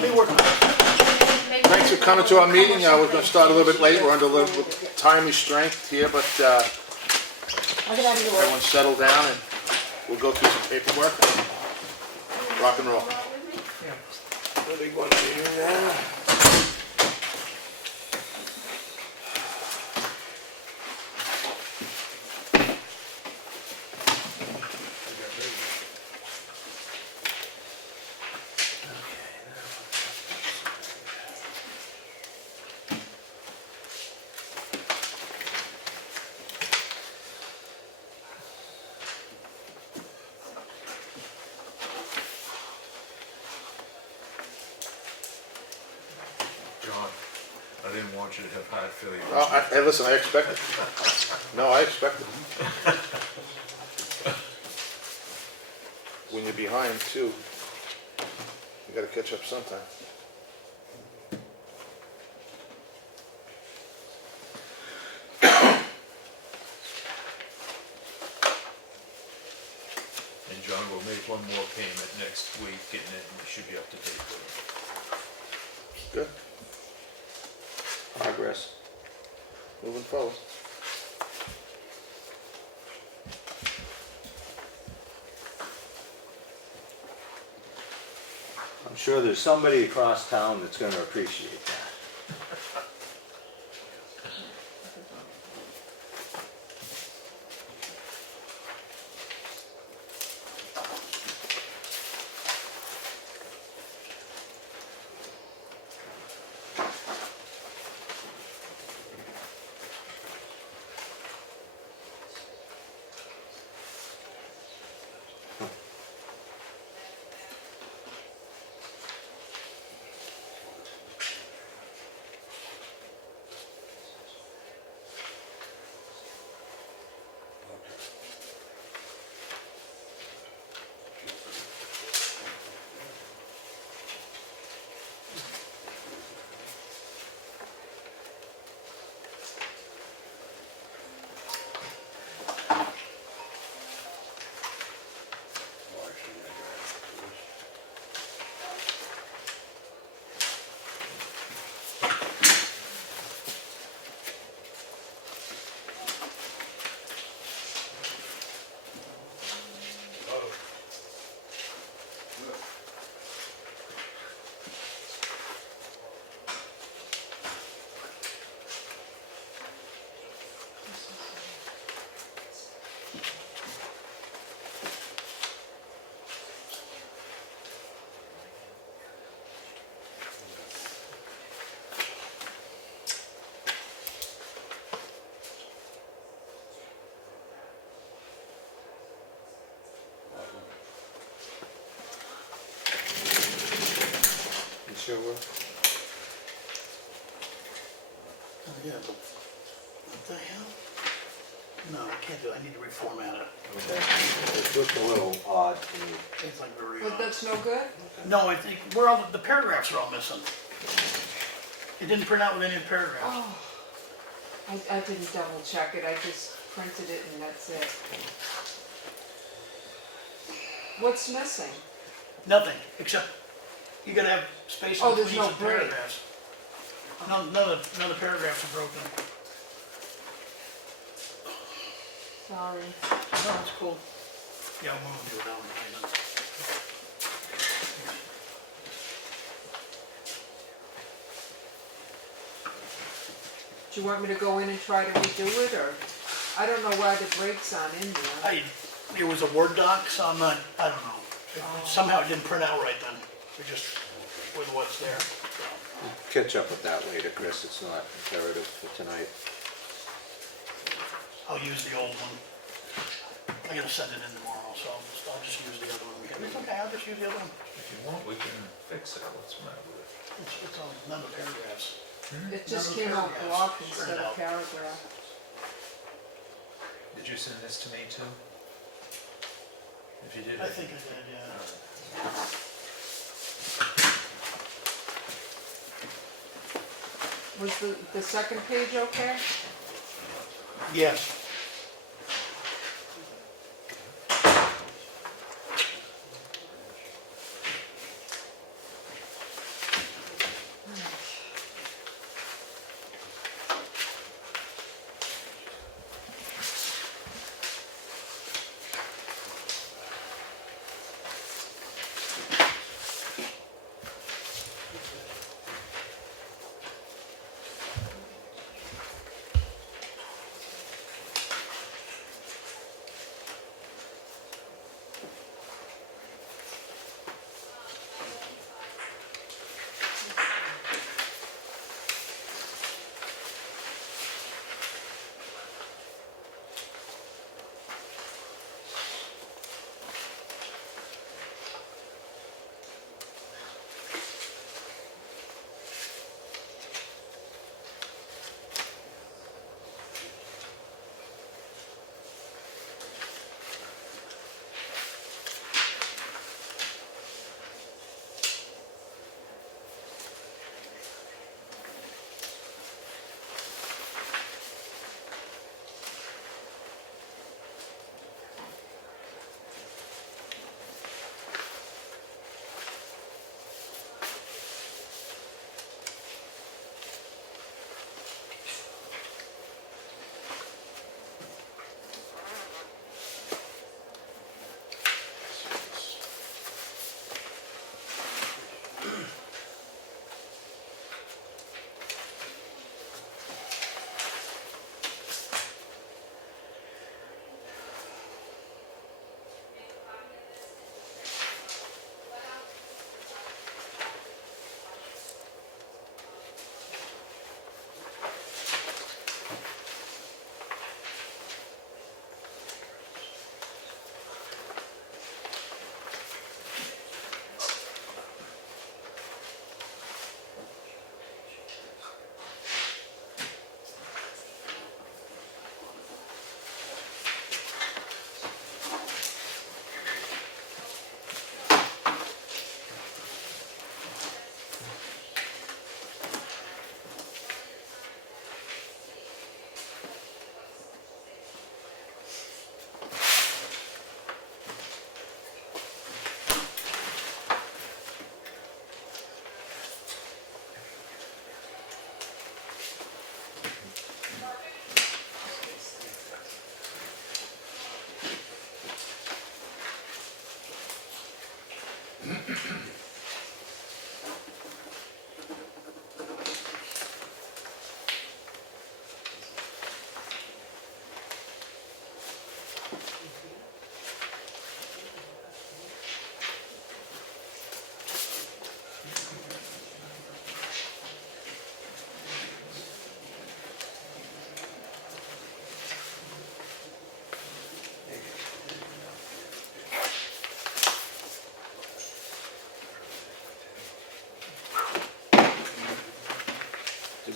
Let me work on it. Thanks for coming to our meeting. We're going to start a little bit late. We're under a little time restraint here, but I'll get out of your way. everyone settle down and we'll go through some paperwork. Rock and roll. What are we going to do now? John, I didn't want you to have heart failure. Hey, listen, I expect it. No, I expect it. When you're behind, too, you got to catch up sometime. And John, we'll make one more payment next week, and then we should be up to date with it. Good. Progress. Moving forward. I'm sure there's somebody across town that's gonna appreciate that. You sure will? Yeah, but what the hell? No, I can't do it. I need to reformat it. Okay. It looked a little odd to me. It's like very But odd. that's no good? No, I think, where all the paragraphs are all missing. It didn't print out with any of the paragraphs. Oh, I didn't double check it, I just printed it and that's it. What's missing? Nothing, except you gotta have space Oh, in there's between no each break. paragraphs. None of the paragraphs are broken. Sorry. No, that's cool. Yeah, I'm gonna do it now. Do you want me to go in and try to redo it, or? I don't know why the breaks aren't in there. It was a Word doc, so I'm not, I don't know. Somehow it didn't print out right then. It just, with what's there. Catch up with that later, Chris. It's not imperative for tonight. I'll use the old one. I gotta send it in tomorrow, so I'll just use the other one. It's okay, I'll just use the other one. If you want, we can fix it. What's the matter with it? It's on none of the paragraphs. It just No came out paragraphs. block Print instead it of out. paragraph. Did you send this to me too? If you did, I think I did, yeah. Was the second page okay? Yes.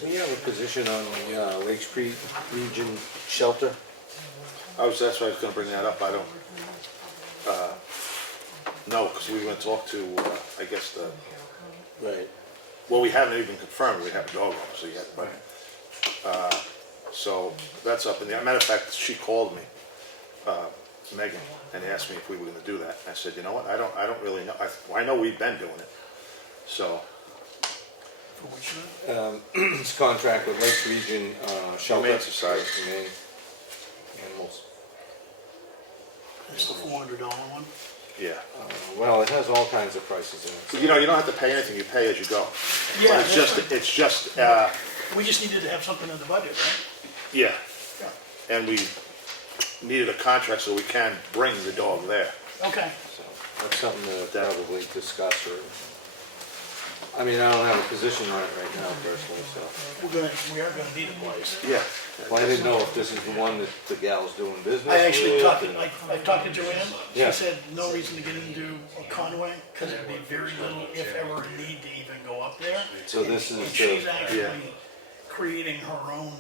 we have a position on the Lake Street Region Shelter? That's why I was gonna bring that up, I don't, no, because we went to talk to, I guess Right. well, we haven't even confirmed, we have a dog officer yet, but, so that's up in the, matter of fact, she called me, Megan, and asked me if we were gonna do that. I said, you know what, I don't really know, I know we've been doing it, so, For which one? It's contract with Lake Region Shelter. Humane Society. Humane Animals. It's the $400 one. yeah. Well, it has all kinds of prices in it. You know, you don't have to pay anything, you pay as you go. Yeah, But it's just, we just needed to have something in the budget, right? yeah, Yeah. and we needed a contract so we can bring the dog there. Okay. So that's something to probably discuss or, I mean, I don't have a position on it right now personally, so. We are gonna need a place. Yeah. Well, I didn't know if this is the one that the gal's doing business with. I actually talked to, I talked to Joanne. Yeah. She said no reason to get into Conway, because it'd be very little, if ever, a need to even go up there. So this is And the- she's actually Yeah. creating her own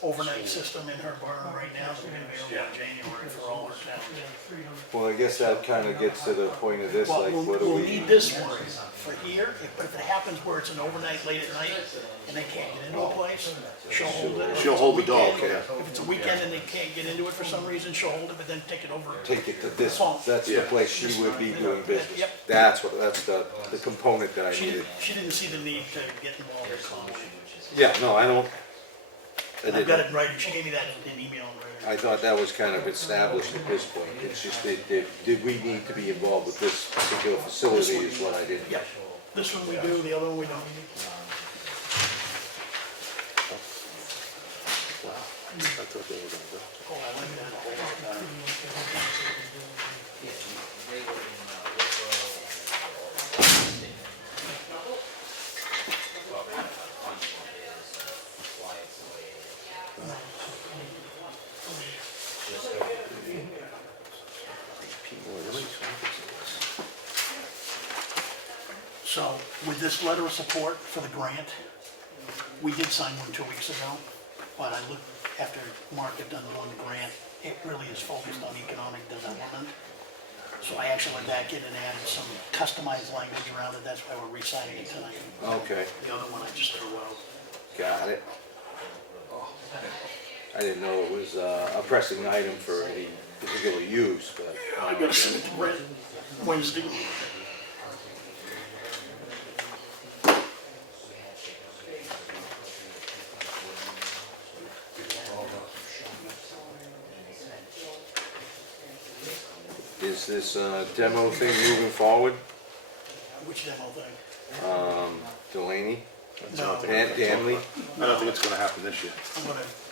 overnight system in her barn right now, that's gonna be available in January for all her towns. Well, I guess that kind of gets to the point of this, Well, like, what do we'll we? need this one for here, but if it happens where it's an overnight late at night and they can't get into a place, she'll hold it. If She'll it's a hold the dog, weekend- yeah. If it's a weekend and they can't get into it for some reason, she'll hold it, but then take it over. Take it to this, Phone. that's the Yeah. place she would be doing business. Yep. That's the component that I She needed. didn't see the need to get involved in Conway. Yeah, no, I don't, I I've got didn't. it in writing, she gave me that in email in writing. I thought that was kind of established at this point. It's just, did we need to be involved with this particular facility is what I didn't. Yep, this one we do, the other one we don't. That's what they were gonna do. Oh, I like that. So with this letter of support for the grant, we did sign one 2 weeks ago, but I looked, after Mark had done one grant, it really is focused on economic development. So I actually went back in and added some customized language around it, that's why we're re-signing it tonight. Okay, The other one I just threw out. got it. I didn't know it was a pressing item for any particular use, but. I gotta send it to Brent Wednesday. Is this demo thing moving forward, Which demo thing? Delaney? No, Aunt Danley? I don't think it's gonna happen this year.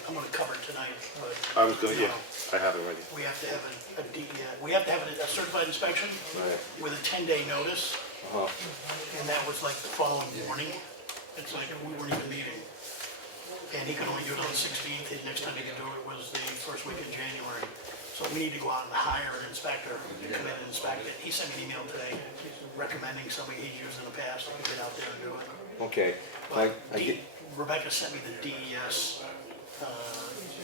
I'm gonna cover it tonight, but. I was gonna, yeah, I have it already. We have to have a we have to have a certified inspection Right. with a 10-day notice, Uh-huh. and that was like the following morning. It's like we weren't even meeting. And he could only do it on the 16th, his next time he could do it was the first week in January. So we need to go out and hire an inspector to come in and inspect it. He sent me an email today recommending somebody he's used in the past to get out there and do it. Okay, I get, Rebecca sent me the DES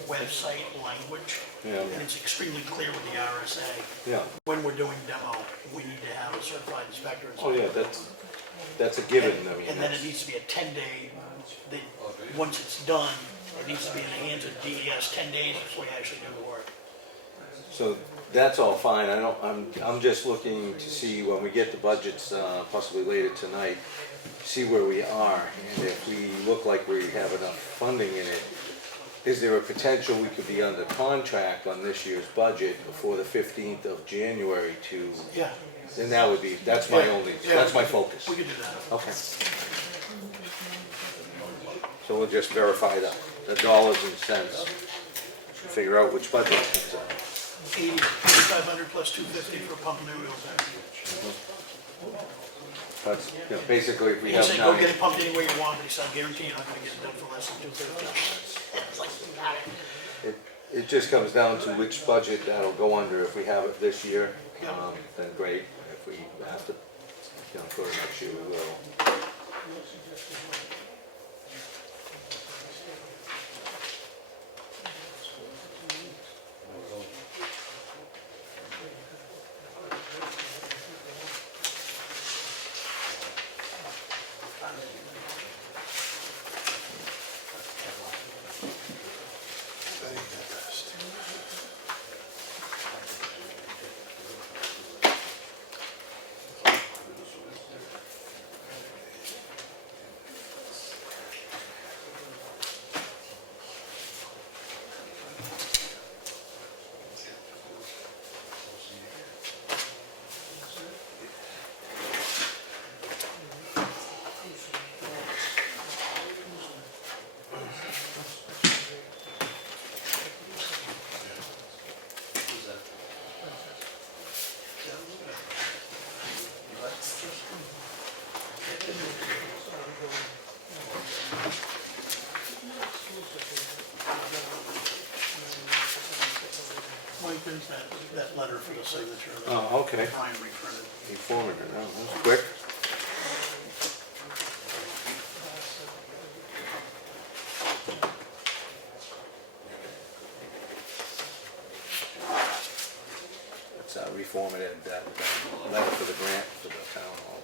website language, Yeah. and it's extremely clear with the RSA. yeah, When we're doing demo, we need to have a certified inspector. oh yeah, that's a given, I mean, And then it that's, needs to be a 10-day, once it's done, it needs to be in the hands of DES 10 days before you actually do the work. so that's all fine, I'm just looking to see when we get the budgets, possibly later tonight, see where we are, and if we look like we have enough funding in it, is there a potential we could be under contract on this year's budget before the 15th of January to, Yeah. then that would be, that's my Yeah, only, yeah. that's my focus. We could do that. Okay. So we'll just verify the dollars and cents, figure out which budget comes out. 8,500 plus 250 for pump and oil tank. That's, you know, basically, if we He have said, go get nine, it pumped any way you want, but he said, I guarantee you're not gonna get it done for less than 250. It's like, got it. it just comes down to which budget that'll go under. If we have it this year, then great. If we have to, go to next year, we will. Mike, there's that letter for the signature that Oh, okay. Brian reprinted. He forwarded it, oh, that was quick. It's reformatted that letter for the grant for the town hall.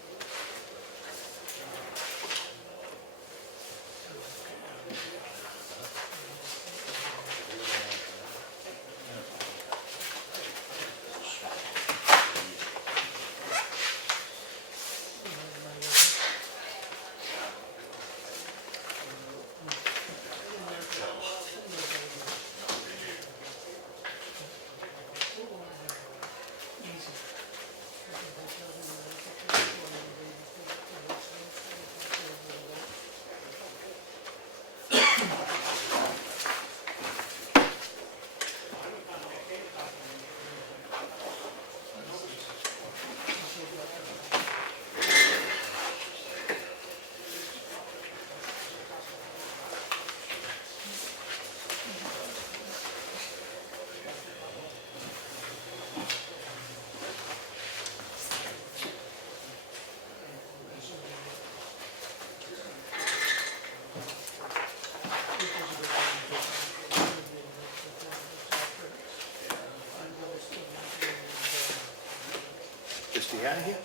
Is he out of here?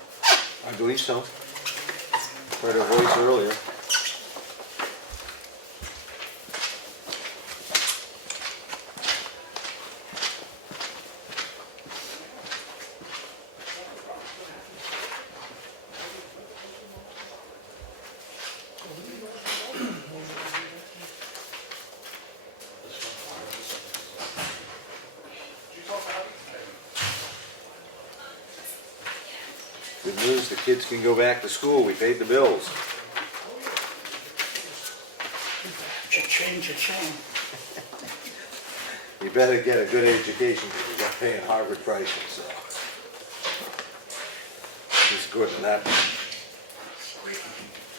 I believe so. Heard her voice earlier. Good news, the kids can go back to school, we paid the bills. Cha-ching, cha-ching. You better get a good education because you're paying Harvard prices, so. He's good in that.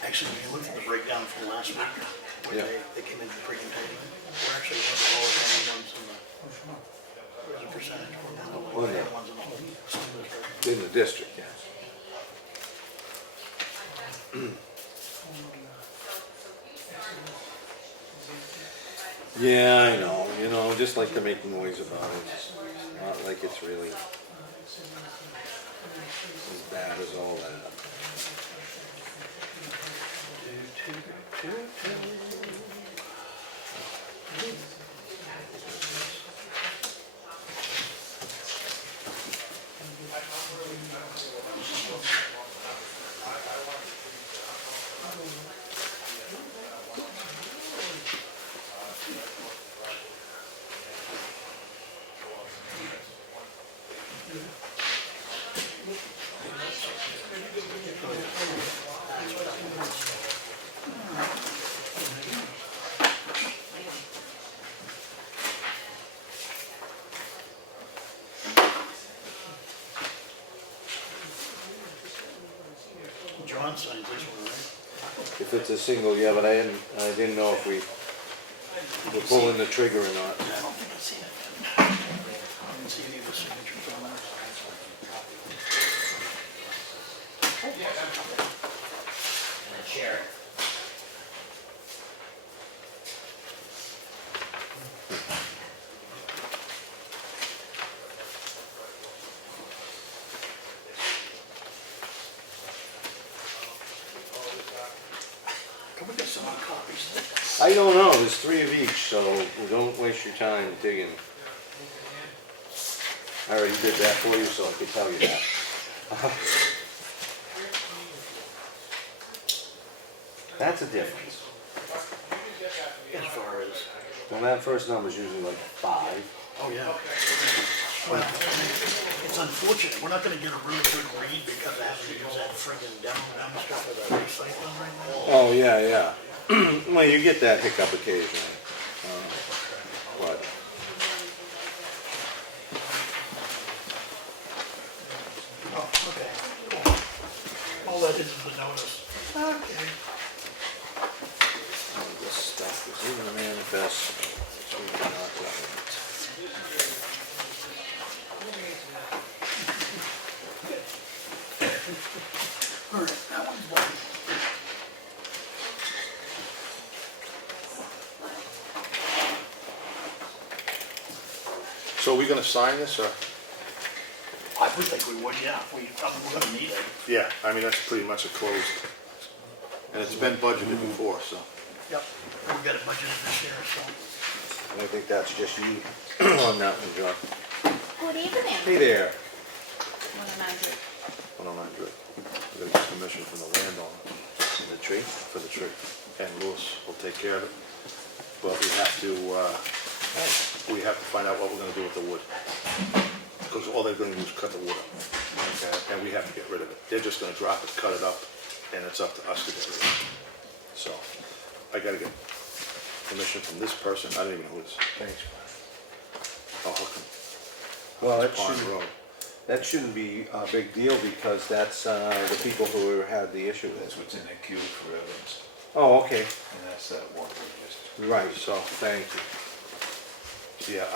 Actually, when you look at the breakdown from last week, where Yeah. they came in pretty competitive, we're actually one of the lower paying ones in the, as a percentage, we're one of the Oh, lower yeah. paying ones in the whole school district. In the district, yes. Yeah, I know, just like to make noise about it. It's not like it's really as bad as all that. John signs this one, right? If it's a single, yeah, but I didn't know if we were pulling the trigger or not. I don't think I've seen it. I didn't see any of the signatures on there. Can we get some more copies? I don't know, there's 3 of each, so don't waste your time digging. I already did that for you, so I could tell you that. That's a difference. As far as, Well, that first number's usually like 5. oh, yeah. Well, it's unfortunate, we're not gonna get a really good read because I have to use that friggin' demo stuff with that recycling right now. Oh, yeah, yeah. Well, you get that hiccup occasionally. But, Oh, okay, cool. All that is the notice. Okay. all this stuff is in the manifest, which we cannot document. All right, that one's one. So are we gonna sign this, or? I would think we would, yeah, we're gonna need it. Yeah, I mean, that's pretty much a closed, and it's been budgeted before, so. Yep, we've got it budgeted this year, so. I think that's just you on that one, John. Good evening. Hey there. What am I doing? 109 good. We gotta get permission from the landowner. For the tree? For the tree. And Louis will take care of it. But we have to find out what we're gonna do with the wood. Because all they're gonna do is cut the wood up. Okay. And we have to get rid of it. They're just gonna drop it, cut it up, and it's up to us to get rid of it. So, I gotta get permission from this person, I don't even know who it is. Thanks. Oh, Hookham. Well, Pond Road. that shouldn't be a big deal because that's the people who had the issue That's with. what's in the queue for evidence, Oh, okay. and that's that one we just. Right, so, thank you. Yeah,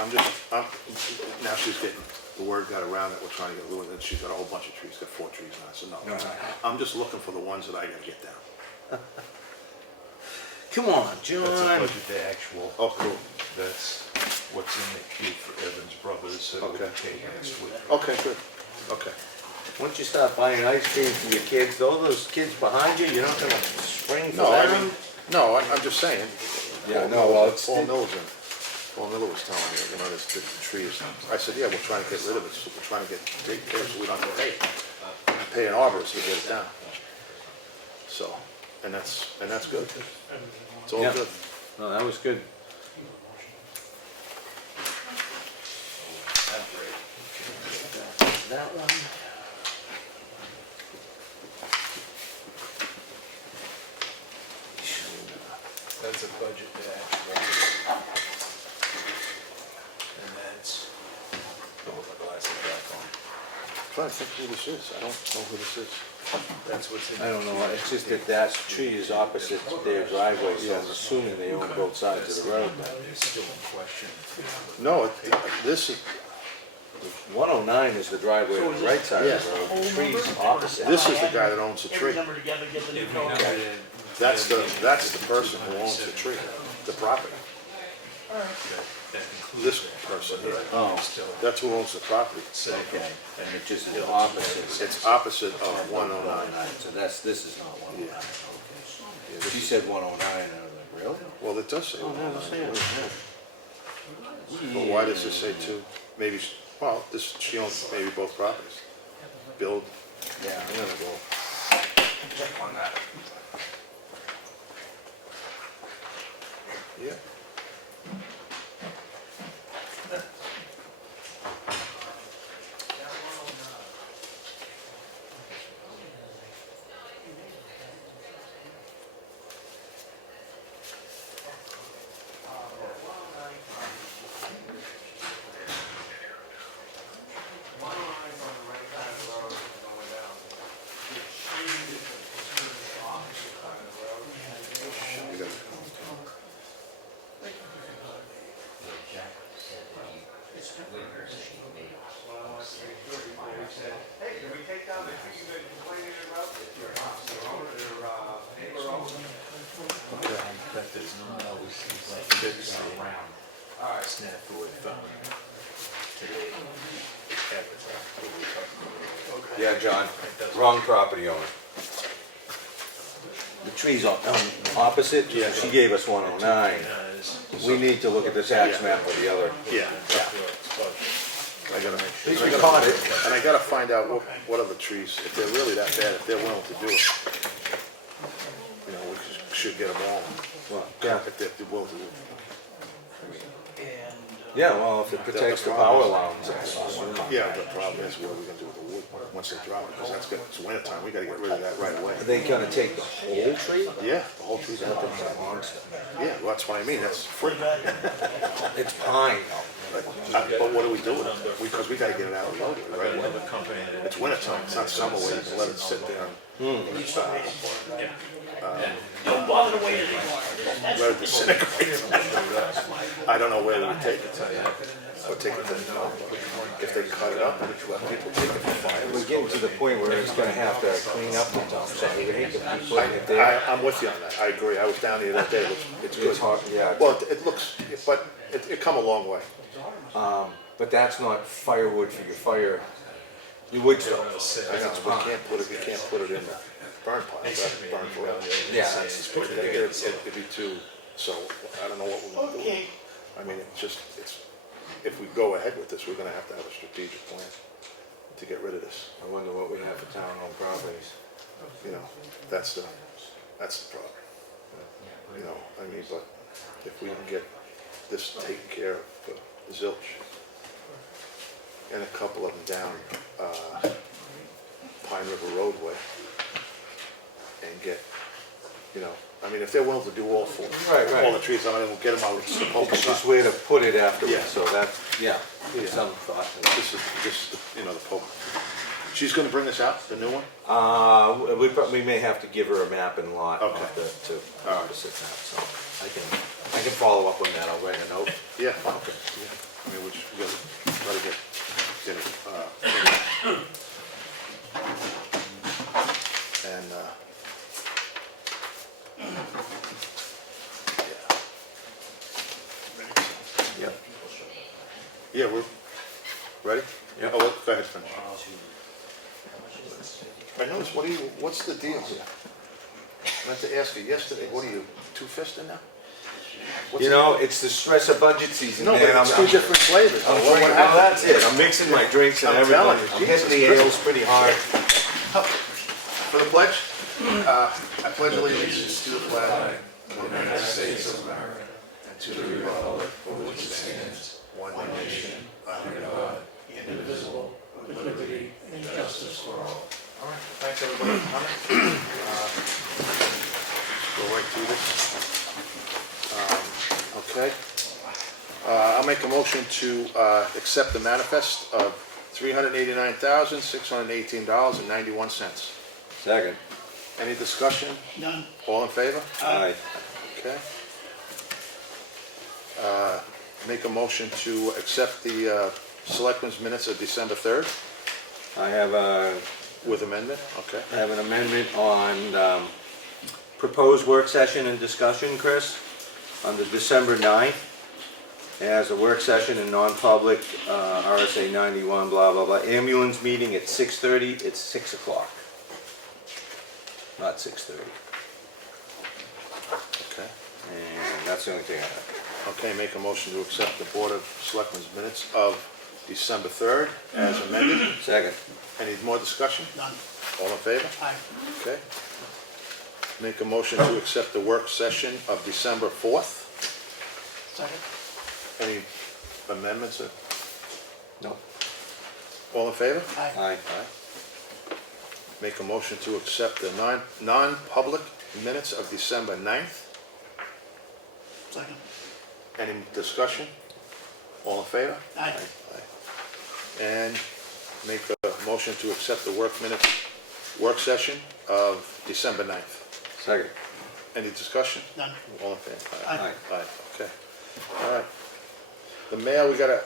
now she's getting, the word got around that we're trying to get Louis, and she's got a whole bunch of trees, got 4 trees now, so no. I'm just looking for the ones that I gotta get down. Come on, That's a John. budget, the actual, Oh, cool. that's what's in the queue for Evans Brothers, so we'll Okay. pay next week. Okay, good, okay. Once you start buying ice cream for your kids, those kids behind you, you're not gonna spring for No, I them? mean, no, I'm just saying. Yeah, Paul no, Miller- well, it's- Paul Miller was telling me, there's the trees. I said, yeah, we're trying to get rid of it, so we're trying to take care so we don't have to pay. Pay an arborist to get it down. So, and that's good. It's all Yeah. good. No, that was good. That one. That's a budget, the actual. And that's, oh, my glasses back on. I'm trying to think who this is, I don't know who this is. That's what's in. I don't know, it's just that tree is opposite their driveway, so I'm assuming they own both sides of the road. It's still in question. No, this is, 109 is the driveway on the right side of the Whole road, the tree's number? opposite. this is the guy that owns the Every tree. number together, get the new Every code. number that- That's the person who owns the tree, the property. that includes This that. person here. Oh, Still, That's who owns the property. okay, and it just is opposite. It's opposite of 109. So this is not 109. Yeah. Yeah, this She is- said 109, and I was like, really? Well, it does say Oh, no, 109. it's saying, But why does it say 2? Maybe, well, she owns maybe both properties. Build, yeah, I'm gonna go. check on that. yeah. You got it. That does not always seem like fixed around. Snafu had found today. Advertised, what we talked about. Yeah, John, wrong property owner. trees on opposite, Yeah. she gave us 109. We need to look at the tax map of the other. Yeah, I gotta, At least we caught it. and I gotta find out what are the trees, if they're really that bad, if they're willing to do it. You know, we should get them all, Well, yeah. if they're willing to do it. Yeah, well, if it protects the power lines, that's awesome. Yeah, the problem is what are we gonna do with the wood once they drop it, because that's good, it's winter time, we gotta get rid of that right away. Are they gonna take the whole tree? Yeah, the whole tree's out there. Yeah, well, that's what I mean, that's free. It's pine But what do we do with it? Because we gotta get it out of the road right away. Another company that. It's winter time, it's not summer where you can let it sit there and Don't bother to wait anymore. let it disintegrate. I don't know where we would take it. Or take it to, if they cut it up, let people take it for fire. We're getting to the point where it's gonna have to clean up the dump, so we hate to be putting it there. I'm with you on that, I agree, I was down there that day, it's good. It's hard, yeah. Well, it looks, but it come a long way. But that's not firewood for your fire, your wood stove. I know, we can't put it in the burn pile, that's burn forever. Yeah. It'd be too, so, I don't know what we're gonna do. Okay. I mean, if we go ahead with this, we're gonna have to have a strategic plan to get rid of this. I wonder what we have for town-owned properties. You know, that's the problem. You know, I mean, but if we can get this taken care of for zilch, and a couple of them down Pine River Roadway, and get, you know, I mean, if they're willing to do all four, Right, right. all the trees, I mean, we'll get them out with the poker It's just shot. where to put it Yeah. afterwards, so that's, yeah, Yeah. some thought to that. This is, you know, the poker. She's gonna bring this out, the new one? We may have to give her a map and lot of Okay. to All right. opposite that, so I can follow up on that, I'll write a note. Yeah, okay, yeah. I mean, we gotta try to get it, and, Yep. yeah, we're, ready? Yep. Oh, go ahead, finish. I noticed, what's the deal here? I meant to ask you yesterday, what are you, two-fisting now? What's You it- know, it's the stress of budget season, No, man. but it's two different flavors. I'm What drinking, well, happened? that's it, I'm mixing my drinks and I'm everything. telling you, I'm hitting the Jesus ales pretty hard. For the pledge, I pledge allegiance to the flag of the United States of America and to the republic for which it stands, one nation, under God, indivisible, with liberty and justice for all. All right, thanks everybody for coming. Go right through this. Okay. I'll make a motion to accept the manifest of $389,618.91. Second. Any discussion? None. All in favor? Aye. Okay. Make a motion to accept the Selectmen's minutes of December 3rd I have with amendment, okay? an amendment on proposed work session and discussion, Chris, on the December 9th. As a work session in non-public, RSA 91, blah, blah, blah, ambulance meeting at 6:30, it's 6 o'clock. Not 6:30, Okay. and that's the only thing I have. Okay, make a motion to accept the Board of Selectmen's minutes of December 3rd as amended. Second. Any more discussion? None. All in favor? Aye. Okay. Make a motion to accept the work session of December 4th. Second. Any amendments? No. All in favor? Aye. Aye. Aye. Make a motion to accept the non-public minutes of December 9th. Second. Any discussion? All in favor? Aye. Aye. And make a motion to accept the work session of December 9th. Second. Any discussion? None. All in favor? Aye. Aye, okay. All right. The mail, we got a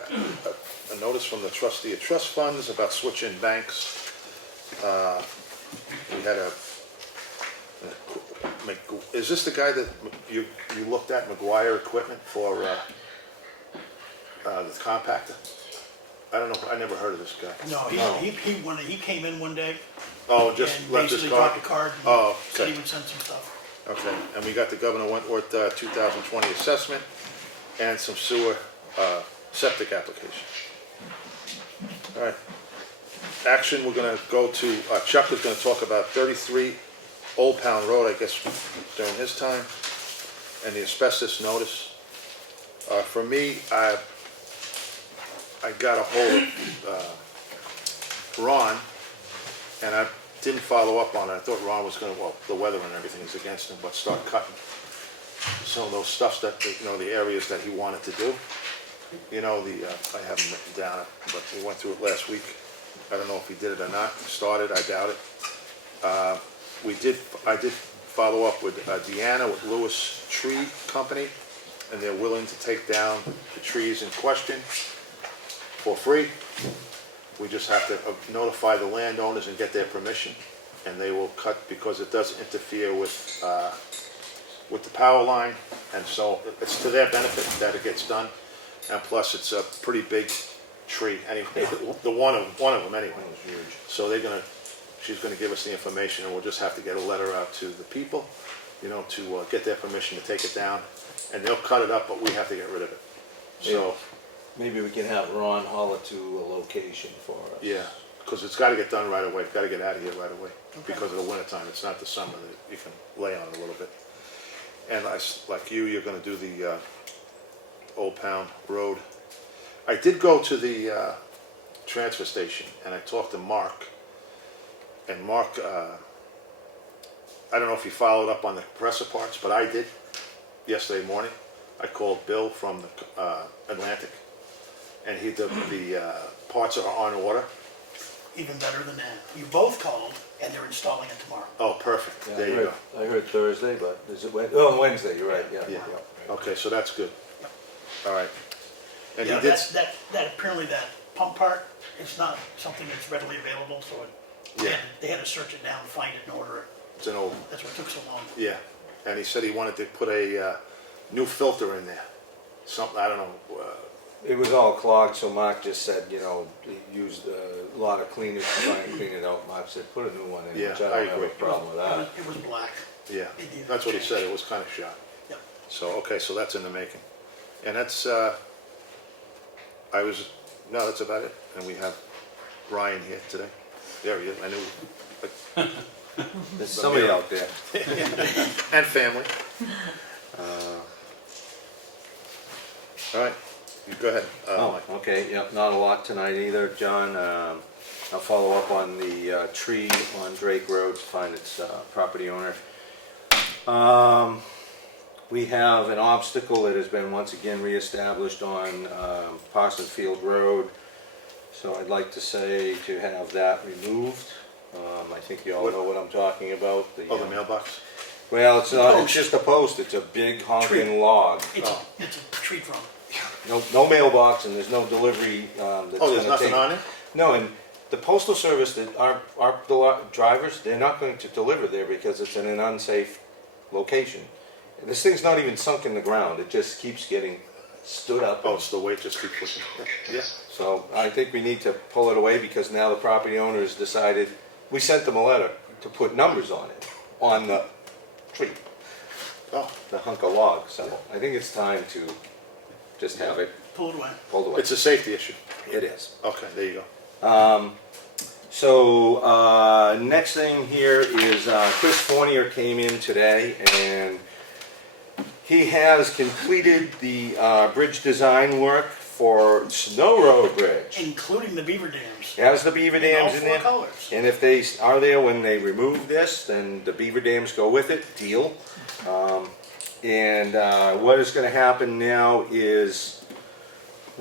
notice from the trustee of trust funds about switching banks. We had is this the guy that you looked at, McGuire Equipment, for the compactor? I don't know, I never heard of this guy. No, he came in one day Oh, just and left his basically card? dropped a card. Oh, Said he okay. would send some stuff. Okay, and we got the Governor Wentworth 2020 assessment and some sewer septic application. All right. Action, we're gonna go to, Chuck is gonna talk about 33 Old Pound Road, I guess, during his time, and the asbestos notice. For me, I got a hold of Ron, and I didn't follow up on it. I thought Ron was gonna, well, the weather and everything is against him, but start cutting some of those stuffs that, you know, the areas that he wanted to do. You know, I haven't written down, but we went through it last week. I don't know if he did it or not. Started, I doubt it. I did follow up with Deanna with Lewis Tree Company, and they're willing to take down the trees in question for free. We just have to notify the landowners and get their permission, and they will cut, because it does interfere with the power line, and so it's to their benefit that it gets done. And plus, it's a pretty big tree, anyway, one of them anyway. So she's gonna give us the information, and we'll just have to get a letter out to the people, you know, to get their permission to take it down. And they'll cut it up, but we have to get rid of it. So, Maybe we can have Ron haul it to a location for us. yeah, because it's gotta get done right away, gotta get out of here right away, because of the winter time. It's not the summer that you can lay on it a little bit. And like you're gonna do the Old Pound Road. I did go to the transfer station, and I talked to Mark. And Mark, I don't know if he followed up on the compressor parts, but I did yesterday morning. I called Bill from the Atlantic, and the parts are on order. Even better than that. You both called, and they're installing it tomorrow. Oh, perfect, Yeah, there you go. I heard Thursday, but is it Wednesday, you're right, yeah. Yeah, okay, so that's good. All right. And he Yeah, did, that apparently that pump part is not something that's readily available, so yeah, they had to search it down, find it, and order it. it's an old, That's what took so long. yeah. And he said he wanted to put a new filter in there. Something, I don't know, It was all clogged, so Mark just said, you know, he used a lot of cleaners to try and clean it out. Mark said, put a new one in, Yeah, which I I don't have a agree. problem with that. It was black. yeah, It needed that's what he change. said, it was kind of shot. Yep. So, okay, so that's in the making. And that's, that's about it. And we have Ryan here today. There he is, I knew. There's somebody out there. And family. All right, you go ahead. Mike. Okay, yep, not a lot tonight either, John. I'll follow up on the tree on Drake Road to find its property owner. We have an obstacle that has been once again reestablished on Parsons Field Road. So I'd like to say to have that removed. I think you all know what I'm talking about. Oh, the mailbox? Well, it's not, it's Post. just a post, it's a big honking Tree. log. It's a tree trunk. No mailbox, and there's no delivery that's Oh, there's gonna nothing take. on it? No, and the postal service, that our drivers, they're not going to deliver there because it's in an unsafe location. And this thing's not even sunk in the ground, it just keeps getting stood up. Oh, it's the weight just keeps pushing. Yeah. So I think we need to pull it away because now the property owner has decided, we sent them a letter to put numbers on it, on the tree, Oh, the hunk of log. So I think it's time to just have it Pull it away. pulled away. it's a safety issue. It is. Okay, there you go. So next thing here is Chris Fournier came in today and he has completed the bridge design work for Snow Road Bridge. Including the beaver dams. It has the beaver dams all in four there. colors. And if they are there when they remove this, then the beaver dams go with it, deal. What is going to happen now is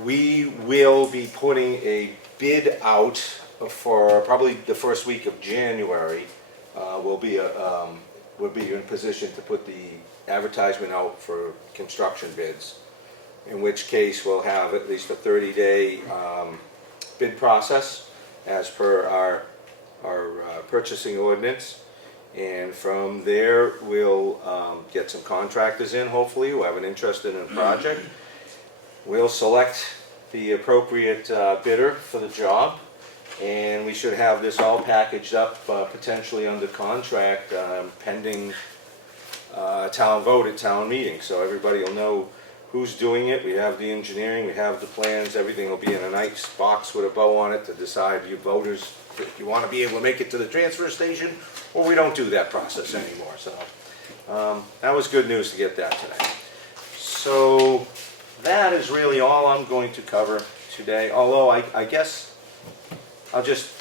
we will be putting a bid out for probably the first week of January. We'll be in position to put the advertisement out for construction bids. In which case we'll have at least a 30-day bid process as per our purchasing ordinance. And from there, we'll get some contractors in, hopefully, who have an interest in a project. We'll select the appropriate bidder for the job, and we should have this all packaged up, potentially under contract, pending town vote at town meeting, so everybody will know who's doing it. We have the engineering, we have the plans, everything will be in a nice box with a bow on it to decide, you voters, if you want to be able to make it to the transfer station, or we don't do that process anymore, so. That was good news to get that today. So that is really all I'm going to cover today, although I guess I'll just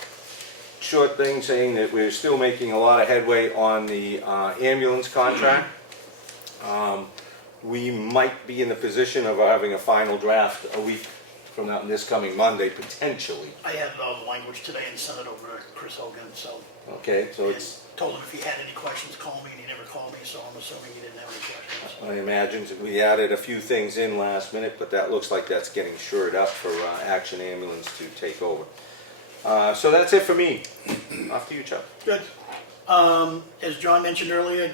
short thing saying that we're still making a lot of headway on the ambulance contract. We might be in the position of having a final draft a week from now, this coming Monday, potentially. I had all the language today and sent it over to Chris Hogan, so. Okay, so And it's, told him if he had any questions, call me, and he never called me, so I'm assuming he didn't have any questions. I imagine that we added a few things in last minute, but that looks like that's getting shored up for Action Ambulance to take over. So that's it for me. Off to you, Chuck. Good. As John mentioned earlier,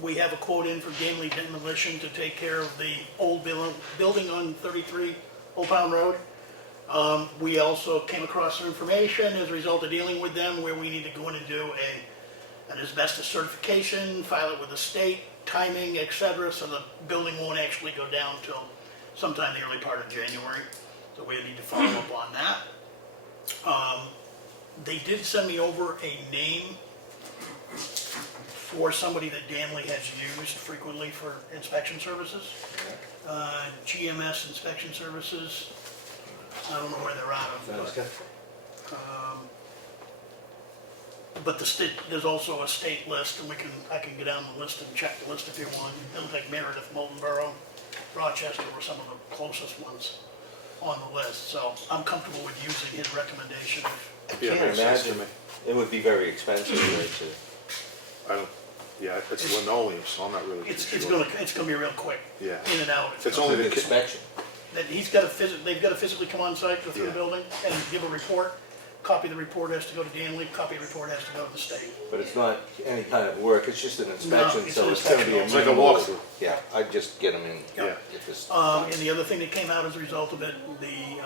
we have a quote in for Gamely Demolition to take care of the old building on 33 Old Town Road. We also came across some information as a result of dealing with them where we need to go in and do an asbestos certification, file it with the state, timing, etc., so the building won't actually go down till sometime the early part of January. So we need to follow up on that. They did send me over a name for somebody that Danley has used frequently for inspection services. GMS Inspection Services. I don't know where they're out of. But the state, there's also a state list, and I can get down the list and check the list if you want. It'll take Meredith, Molten Borough, Rochester were some of the closest ones on the list. So I'm comfortable with using his recommendation. Yeah, Can't makes sense to imagine, me. it would be very expensive, right, I don't, yeah, it's linoleum, so I'm not really too It's sure. gonna be real quick. Yeah. In and out. If it's to only the the, inspection. That they've got to physically come on site, go through the Yeah. building, and give a report. Copy of the report has to go to Danley, copy of the report has to go to the state. But it's not any kind of work, it's just an inspection, it's so an it's gonna be a inspection. It's like a minimal- walkthrough. Yeah, I'd just get them in. Yeah. Get this. And the other thing that came out as a result of it, the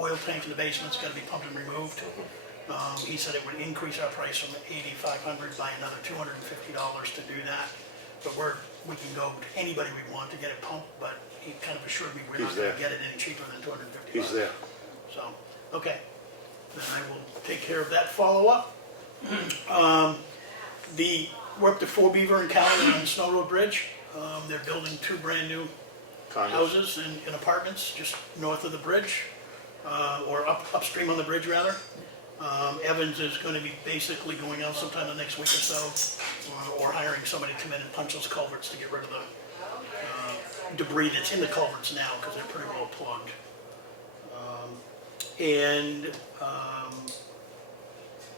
oil tank in the basement's got to be pumped and removed. He said it would increase our price from $8,500 by another $250 to do that. But we can go to anybody we want to get it pumped, but he kind of assured me we're not He's going there. to get it any cheaper than $250. he's there. So, okay, then I will take care of that follow-up. We're up to Four Beaver and County on Snow Road Bridge. They're building 2 brand-new Condos. houses and apartments just north of the bridge, or upstream on the bridge, rather. Evans is going to be basically going out sometime the next week or so, or hiring somebody to come in and punch those culverts to get rid of the debris that's in the culverts now, because they're pretty well plugged.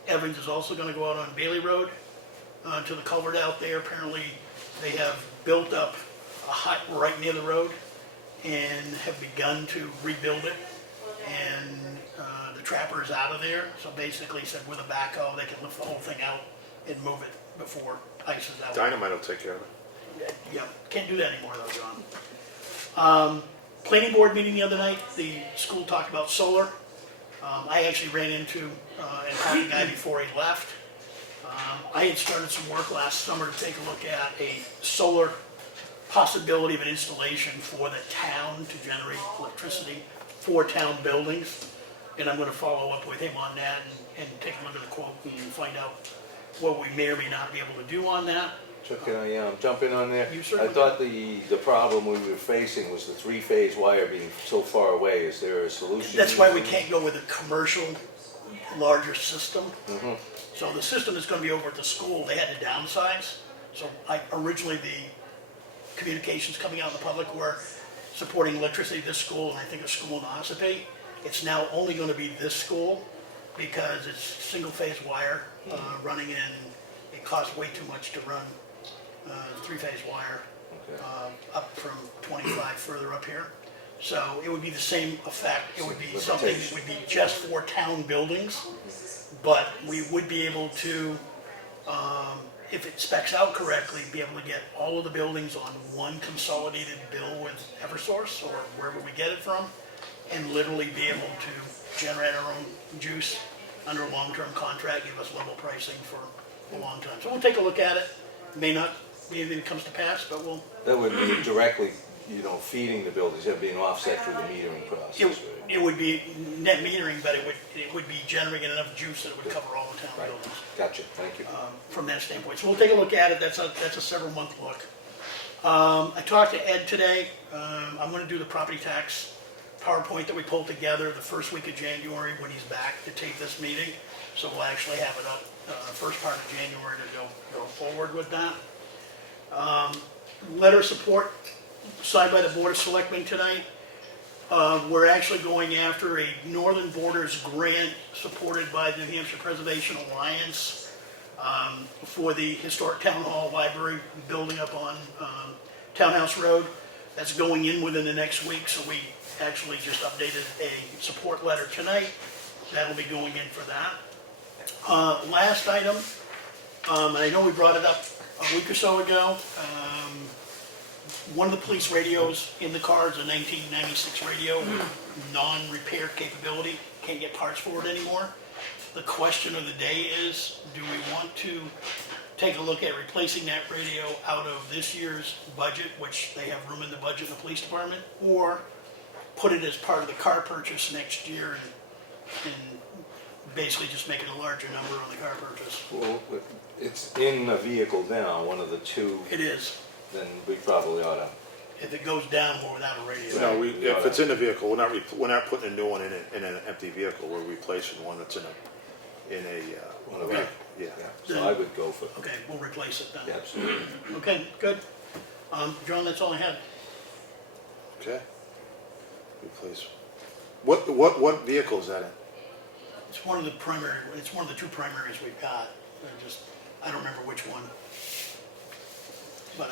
Evans is also going to go out on Bailey Road to the culvert out there. Apparently, they have built up a hut right near the road and have begun to rebuild it. And the trapper is out of there, so basically he said with a backhoe, they can lift the whole thing out and move it before ice is out. Dynamite will take care of it. Yeah, can't do that anymore though, John. Planning board meeting the other night, the school talked about solar. I actually ran into and called the guy before he left. I had started some work last summer to take a look at a solar possibility of an installation for the town to generate electricity for town buildings. And I'm gonna follow up with him on that and take a look at the quote and find out what we may or may not be able to do on that. Chuck, can I jump in on there? You I certainly thought the problem we were facing was the 3-phase wire being so far away. Is there a solution? That's why we can't go with a commercial, larger system. So the system is gonna be over at the school, they had to downsize. So originally the communications coming out in the public were supporting electricity at this school, and I think a school in Ossipee. It's now only gonna be this school because it's single-phase wire running in. It costs way too much to run 3-phase wire up from 25 further up here. So it would be the same effect. It would be something that would be just for town buildings, but we would be able to, if it specs out correctly, be able to get all of the buildings on one consolidated bill with Eversource or wherever we get it from, and literally be able to generate our own juice under a long-term contract, give us level pricing for a long time. So we'll take a look at it. May not anything that comes to pass, but we'll, That would be directly, feeding the buildings, that'd be an offset through the metering process, right? it would be net metering, but it would be generating enough juice that it would cover all the town Right, buildings. gotcha, thank you. From that standpoint. So we'll take a look at it, that's a several month look. I talked to Ed today, I'm gonna do the property tax PowerPoint that we pulled together the first week of January when he's back to take this meeting. So we'll actually have it up, first part of January to go forward with that. Letter of support signed by the Board of Selectmen tonight. We're actually going after a Northern Borders grant supported by the New Hampshire Preservation Alliance for the historic town hall library building up on Townhouse Road. That's going in within the next week, so we actually just updated a support letter tonight. That'll be going in for that. Last item, and I know we brought it up a week or so ago. One of the police radios in the car is a 1996 radio with non-repair capability. Can't get parts for it anymore. The question of the day is, do we want to take a look at replacing that radio out of this year's budget, which they have room in the budget in the police department, or put it as part of the car purchase next year and basically just make it a larger number on the car purchase? Well, it's in a vehicle now, one of the two, It is. then we probably ought to, If it goes down, we're without a radio. No, if it's in the vehicle, we're not putting a new one in an empty vehicle, we're replacing one that's in a Okay. yeah. yeah, so I would go for, Okay, we'll replace it then. yeah, absolutely. Okay, good. John, that's all I had. Okay. Replace. What vehicle is that in? It's one of the two primaries we've got. I don't remember which one. But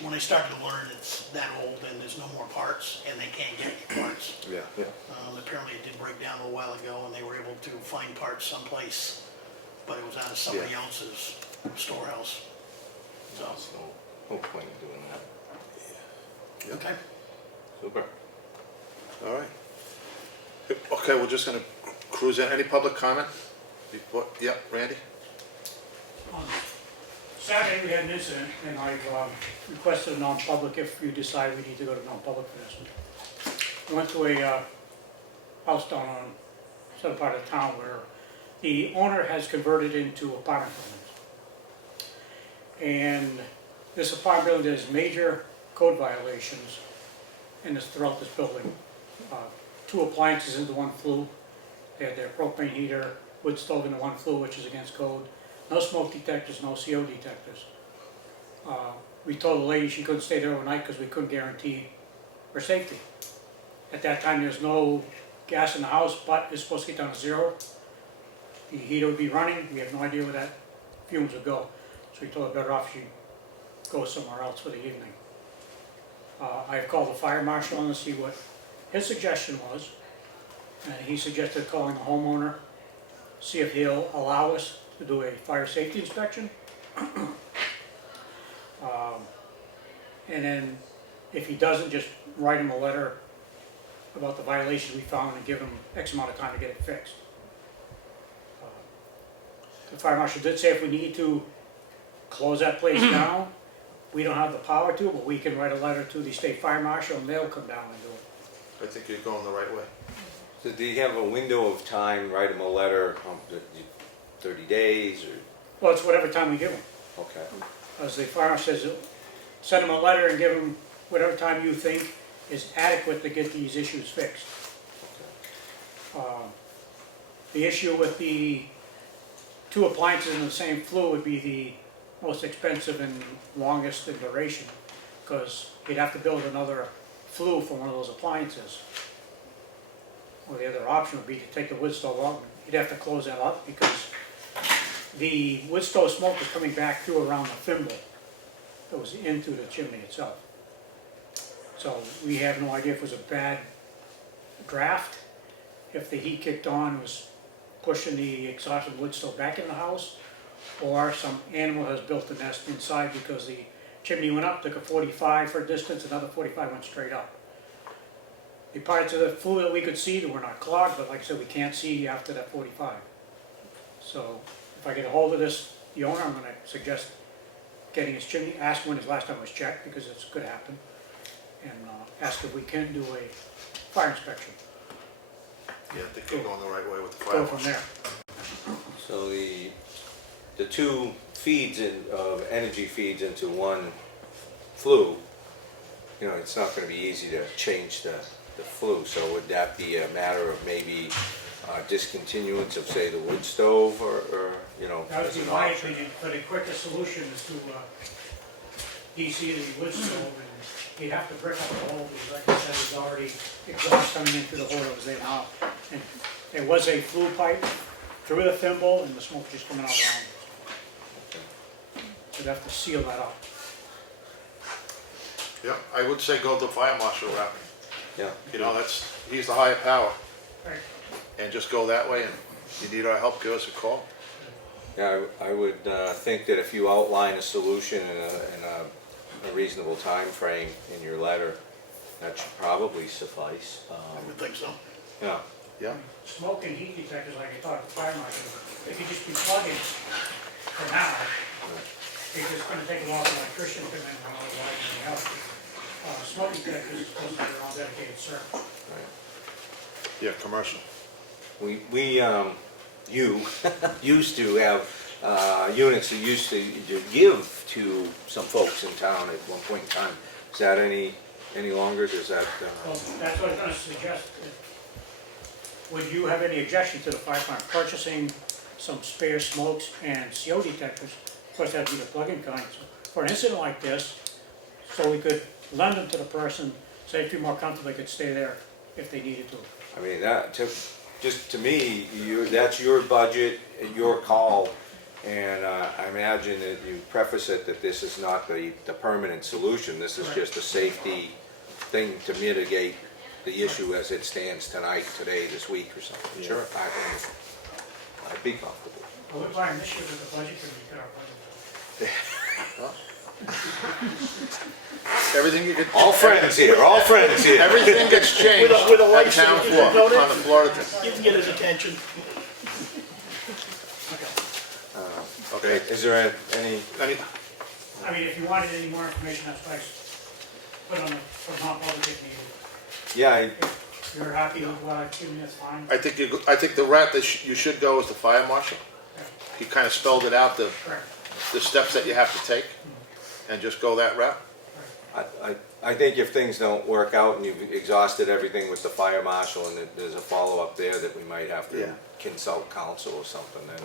when I started to learn it's that old and there's no more parts and they can't get any parts. Yeah. Yeah, Apparently it did break down a little while ago and they were able to find parts someplace, but it was out of somebody Yeah. else's storehouse. So, there's no point in doing that. Yeah. okay. Super. All right. Okay, we're just gonna cruise in. Any public comment? Yeah, Randy? Saturday, we had an incident, and I've requested a non-public if you decide we need to go to non-public for this one. We went to a house down on southern part of town where the owner has converted into apartment buildings. And this apartment building has major code violations, and it's throughout this building. 2 appliances into one flue. They had their propane heater, wood stove into one flue, which is against code. No smoke detectors, no CO detectors. We told the lady she couldn't stay there overnight because we couldn't guarantee her safety. At that time, there's no gas in the house, but it's supposed to get down to 0. The heater would be running, we have no idea where that fumes would go. So we told her better off she go somewhere else for the evening. I've called the fire marshal to see what his suggestion was. And he suggested calling the homeowner, see if he'll allow us to do a fire safety inspection. And then if he doesn't, just write him a letter about the violation we found and give him X amount of time to get it fixed. The fire marshal did say if we need to close that place down, we don't have the power to, but we can write a letter to the state fire marshal and they'll come down and do it. I think you're going the right way. So do you have a window of time, write them a letter, 30 days, or, Well, it's whatever time we give them. okay, As the fire marshal says, send them a letter and give them whatever time you think is adequate to get these issues fixed. The issue with the 2 appliances in the same flue would be the most expensive and longest in duration, because you'd have to build another flue for one of those appliances. Or the other option would be to take the wood stove out, you'd have to close that up because the wood stove smoke was coming back through around the thimble that was into the chimney itself. So we have no idea if it was a bad draft, if the heat kicked on, it was pushing the exhausted wood stove back in the house, or some animal has built a nest inside because the chimney went up, took a 45 for a distance, another 45 went straight up. The parts of the flue that we could see that were not clogged, but like I said, we can't see after that 45. So if I get a hold of the owner, I'm going to suggest getting his chimney, ask when his last time was checked, because it could happen, and ask if we can do a fire inspection. Yeah, I think you're going the right way with the fire Go from marshal. there. So the two feeds of energy feeds into one flue, you know, it's not gonna be easy to change the flue, so would that be a matter of maybe discontinuance of, say, the wood stove, or, you know, That would as be an my option? opinion, but a quicker solution is to DC the wood stove, and you'd have to brick up the hole, because like I said, there's already exhaust coming in through the hole that was there now. And there was a flue pipe through the thimble, and the smoke just coming out around it. You'd have to seal that up. Yeah, I would say go the fire marshal route. Yeah. You know, he's the higher power, Right. and just go that way, and if you need our help, give us a call. Yeah, I would think that if you outline a solution in a reasonable time frame in your letter, that should probably suffice. I would think so. Yeah, Yeah, Smoke and heat detectors, like I thought, the fire marshal, they could just be plugging for now. Because it's gonna take a while for the electrician to come in and all the lights and everything else. Smoke detectors is supposed to be their own dedicated circuit. right. yeah, commercial. We you used to have units that used to give to some folks in town at one point in time. Is that any longer? Does that, Well, that's what I was gonna suggest. Would you have any objection to the fire department purchasing some spare smokes and CO detectors? Of course, that'd be the plug-in kind, so for an incident like this, so we could lend them to the person, so they'd feel more comfortable, they could stay there if they needed to. I mean, just to me, that's your budget, your call, and I imagine that you preface it that this is not the permanent solution. This is just a safety thing to mitigate the issue as it stands tonight, today, this week or something. Sure, I'd be comfortable. Well, we're buying this year with the budget, because we cut our budget. Everything you could. All friends here, all friends here. Everything gets changed With a at license, town you floor, can vote it. on the floor of the. You can get his attention. Okay, Is there any, I mean, if you wanted any more information, that's why I put on the, for non-public if needed. yeah, If you're happy with what I've given you, that's fine. I think the route that you should go is the fire marshal. He kind of spelled it out, Correct. the steps that you have to take, and just go that route. I think if things don't work out and you've exhausted everything with the fire marshal and there's a follow-up there that we might have to Yeah. consult counsel or something, then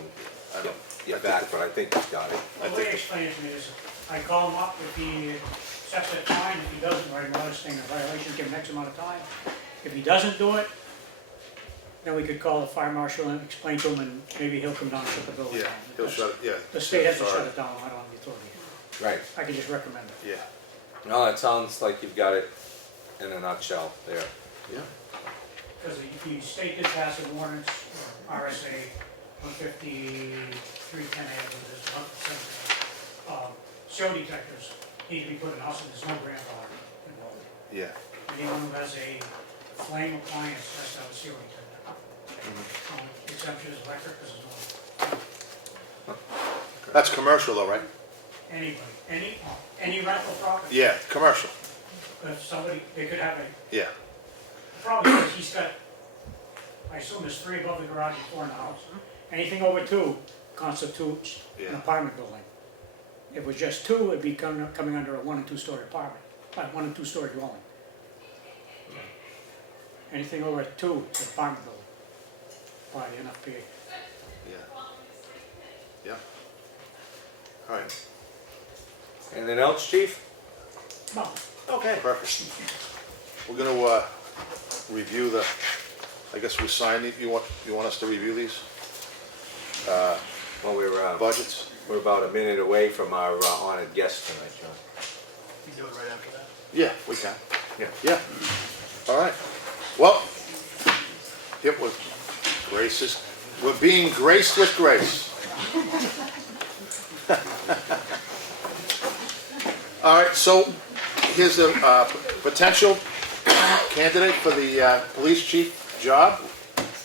I don't- get back, but I think you've got it. I The way think, he explained it to me is, I call him up, if he accepts it, fine, if he doesn't, write a notice saying a violation, give him X amount of time. If he doesn't do it, then we could call the fire marshal and explain to him, and maybe he'll come down and shut the building yeah, down. he'll shut it, yeah. The state has to Sorry. shut it down, I don't have the authority. Right. I can just recommend it. Yeah, No, it sounds like you've got it in a nutshell there. yeah, Because the state did pass an ordinance, RSA 15310A, I believe it is, 117. CO detectors need to be put in house, and there's no grandfather involved. yeah. Anyone who has a flame appliance has to have a CO detector. The exemption is electric, because there's no, That's commercial though, right? anybody, any rental property. Yeah, commercial, If somebody, they could have a, yeah, the problem is he's got, I assume there's 3 above the garage and 4 in the house. Anything over 2 constitutes an Yeah. apartment building. If it was just 2, it'd be coming under a 1 and 2 story apartment, 1 and 2 story dwelling. Anything over 2 is an apartment building by the NFPA. yeah. Yeah. All right, Anything else, chief? No, okay, perfect. We're gonna, review the, I guess we signed it, you want us to review these, Well, budgets? we're about a minute away from our honored guest tonight, John. You can do it right after that. Yeah, we can. Yeah. Yeah, all right. Well, it was, we're being graced with grace. All right, so here's a potential candidate for the police chief job,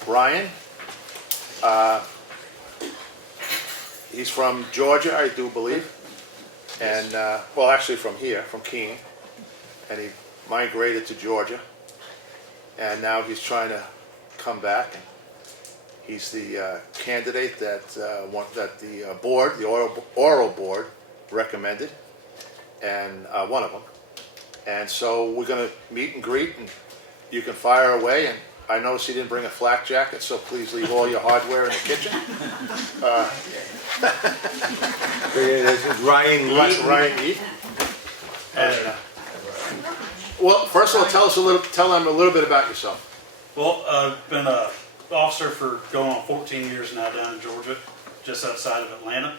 Brian. He's from Georgia, I do believe. And, well, actually from here, from Keene, and he migrated to Georgia. And now he's trying to come back. And he's the candidate that the board, the oral board, recommended, and one of them. And so we're going to meet and greet, and you can fire away. And I noticed he didn't bring a flak jacket, so please leave all your hardware in the kitchen. This is Ryan Lee. Ryan E. And, well, first of all, tell them a little bit about yourself. Well, I've been a officer for going on 14 years now down in Georgia, just outside of Atlanta.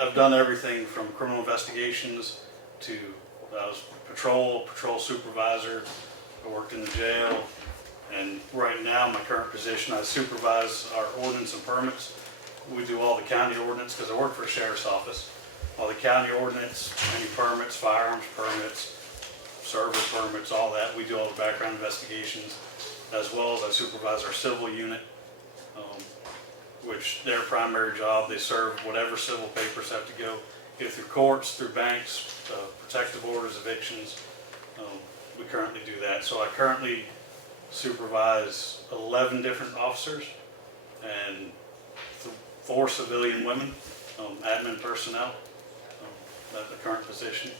I've done everything from criminal investigations to I was patrol supervisor. I worked in the jail, and right now my current position, I supervise our ordinance and permits. We do all the county ordinance because I work for a sheriff's office. All the county ordinance, any permits, firearms permits, server permits, all that. We do all the background investigations, as well as I supervise our civil unit, which their primary job, they serve whatever civil papers have to go, either through courts, through banks, protective orders, evictions. We currently do that. So I currently supervise 11 different officers and 4 civilian women, admin personnel, at the current position.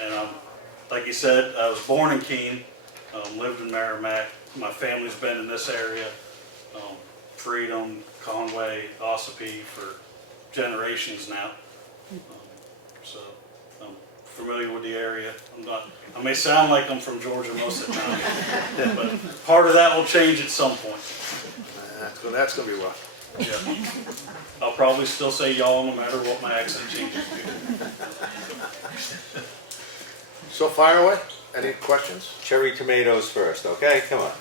And like you said, I was born in Keene, lived in Merrimack. My family's been in this area, Freedom, Conway, Ossipee for generations now. So I'm familiar with the area. I may sound like I'm from Georgia most of the time, but part of that will change at some point. That's going to be rough. Yeah. I'll probably still say y'all no matter what my accent changes to. So fire away. Any questions? Cherry tomatoes first, okay? Come on.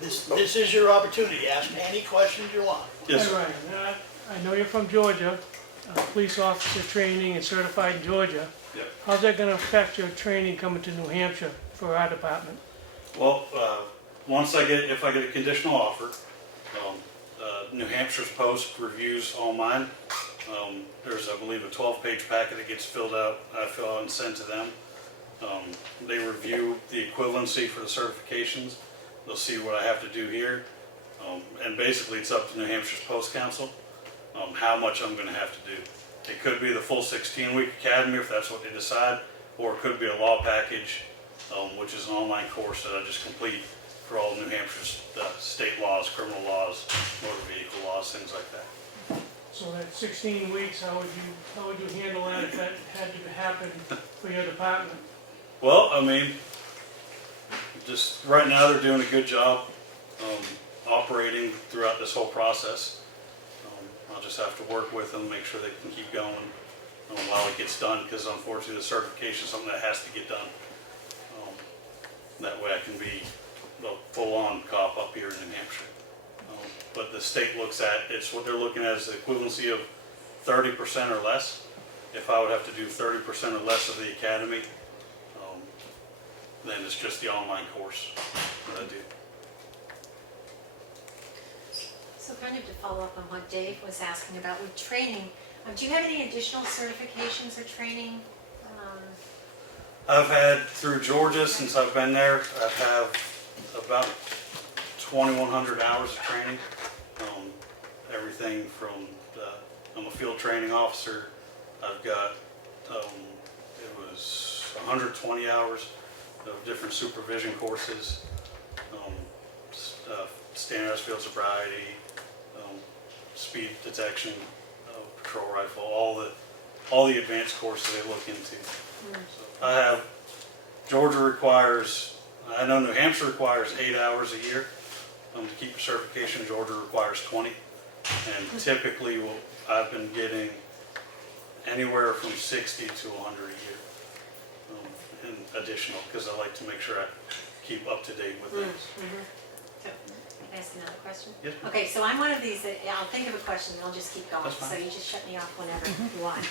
This is your opportunity. Ask any questions you want. Yes, Hi, sir. Ryan. I know you're from Georgia, police officer training and certified in Georgia. Yep. How's that gonna affect your training coming to New Hampshire for our department? Well, if I get a conditional offer, New Hampshire's Post reviews all mine. There's, I believe, a 12-page packet that gets filled out, I fill out and send to them. They review the equivalency for the certifications. They'll see what I have to do here. And basically it's up to New Hampshire's Post Council, how much I'm gonna have to do. It could be the full 16-week academy if that's what they decide, or it could be a law package, which is an online course that I just complete for all New Hampshire's state laws, criminal laws, motor vehicle laws, things like that. So that 16 weeks, how would you handle that if that had to happen for your department? Well, I mean, just right now they're doing a good job operating throughout this whole process. I'll just have to work with them, make sure they can keep going while it gets done, because unfortunately the certification is something that has to get done. That way I can be a full-on cop up here in New Hampshire. But the state looks at, it's what they're looking at is the equivalency of 30% or less. If I would have to do 30% or less of the academy, then it's just the online course that I do. So kind of to follow up on what Dave was asking about with training, do you have any additional certifications or training? I've had through Georgia since I've been there, I have about 2,100 hours of training. Everything from, I'm a field training officer. I've got, it was 120 hours of different supervision courses, standardized field sobriety, speed detection, patrol rifle, all the advanced courses they look into. So I have, Georgia requires, I know New Hampshire requires 8 hours a year to keep your certification. Georgia requires 20. And typically I've been getting anywhere from 60 to 100 a year in additional, because I like to make sure I keep up to date with things. I ask another question? Yes. Okay, so I'm one of these that, I'll think of a question and I'll just keep going, That's fine. so you just shut me off whenever you want.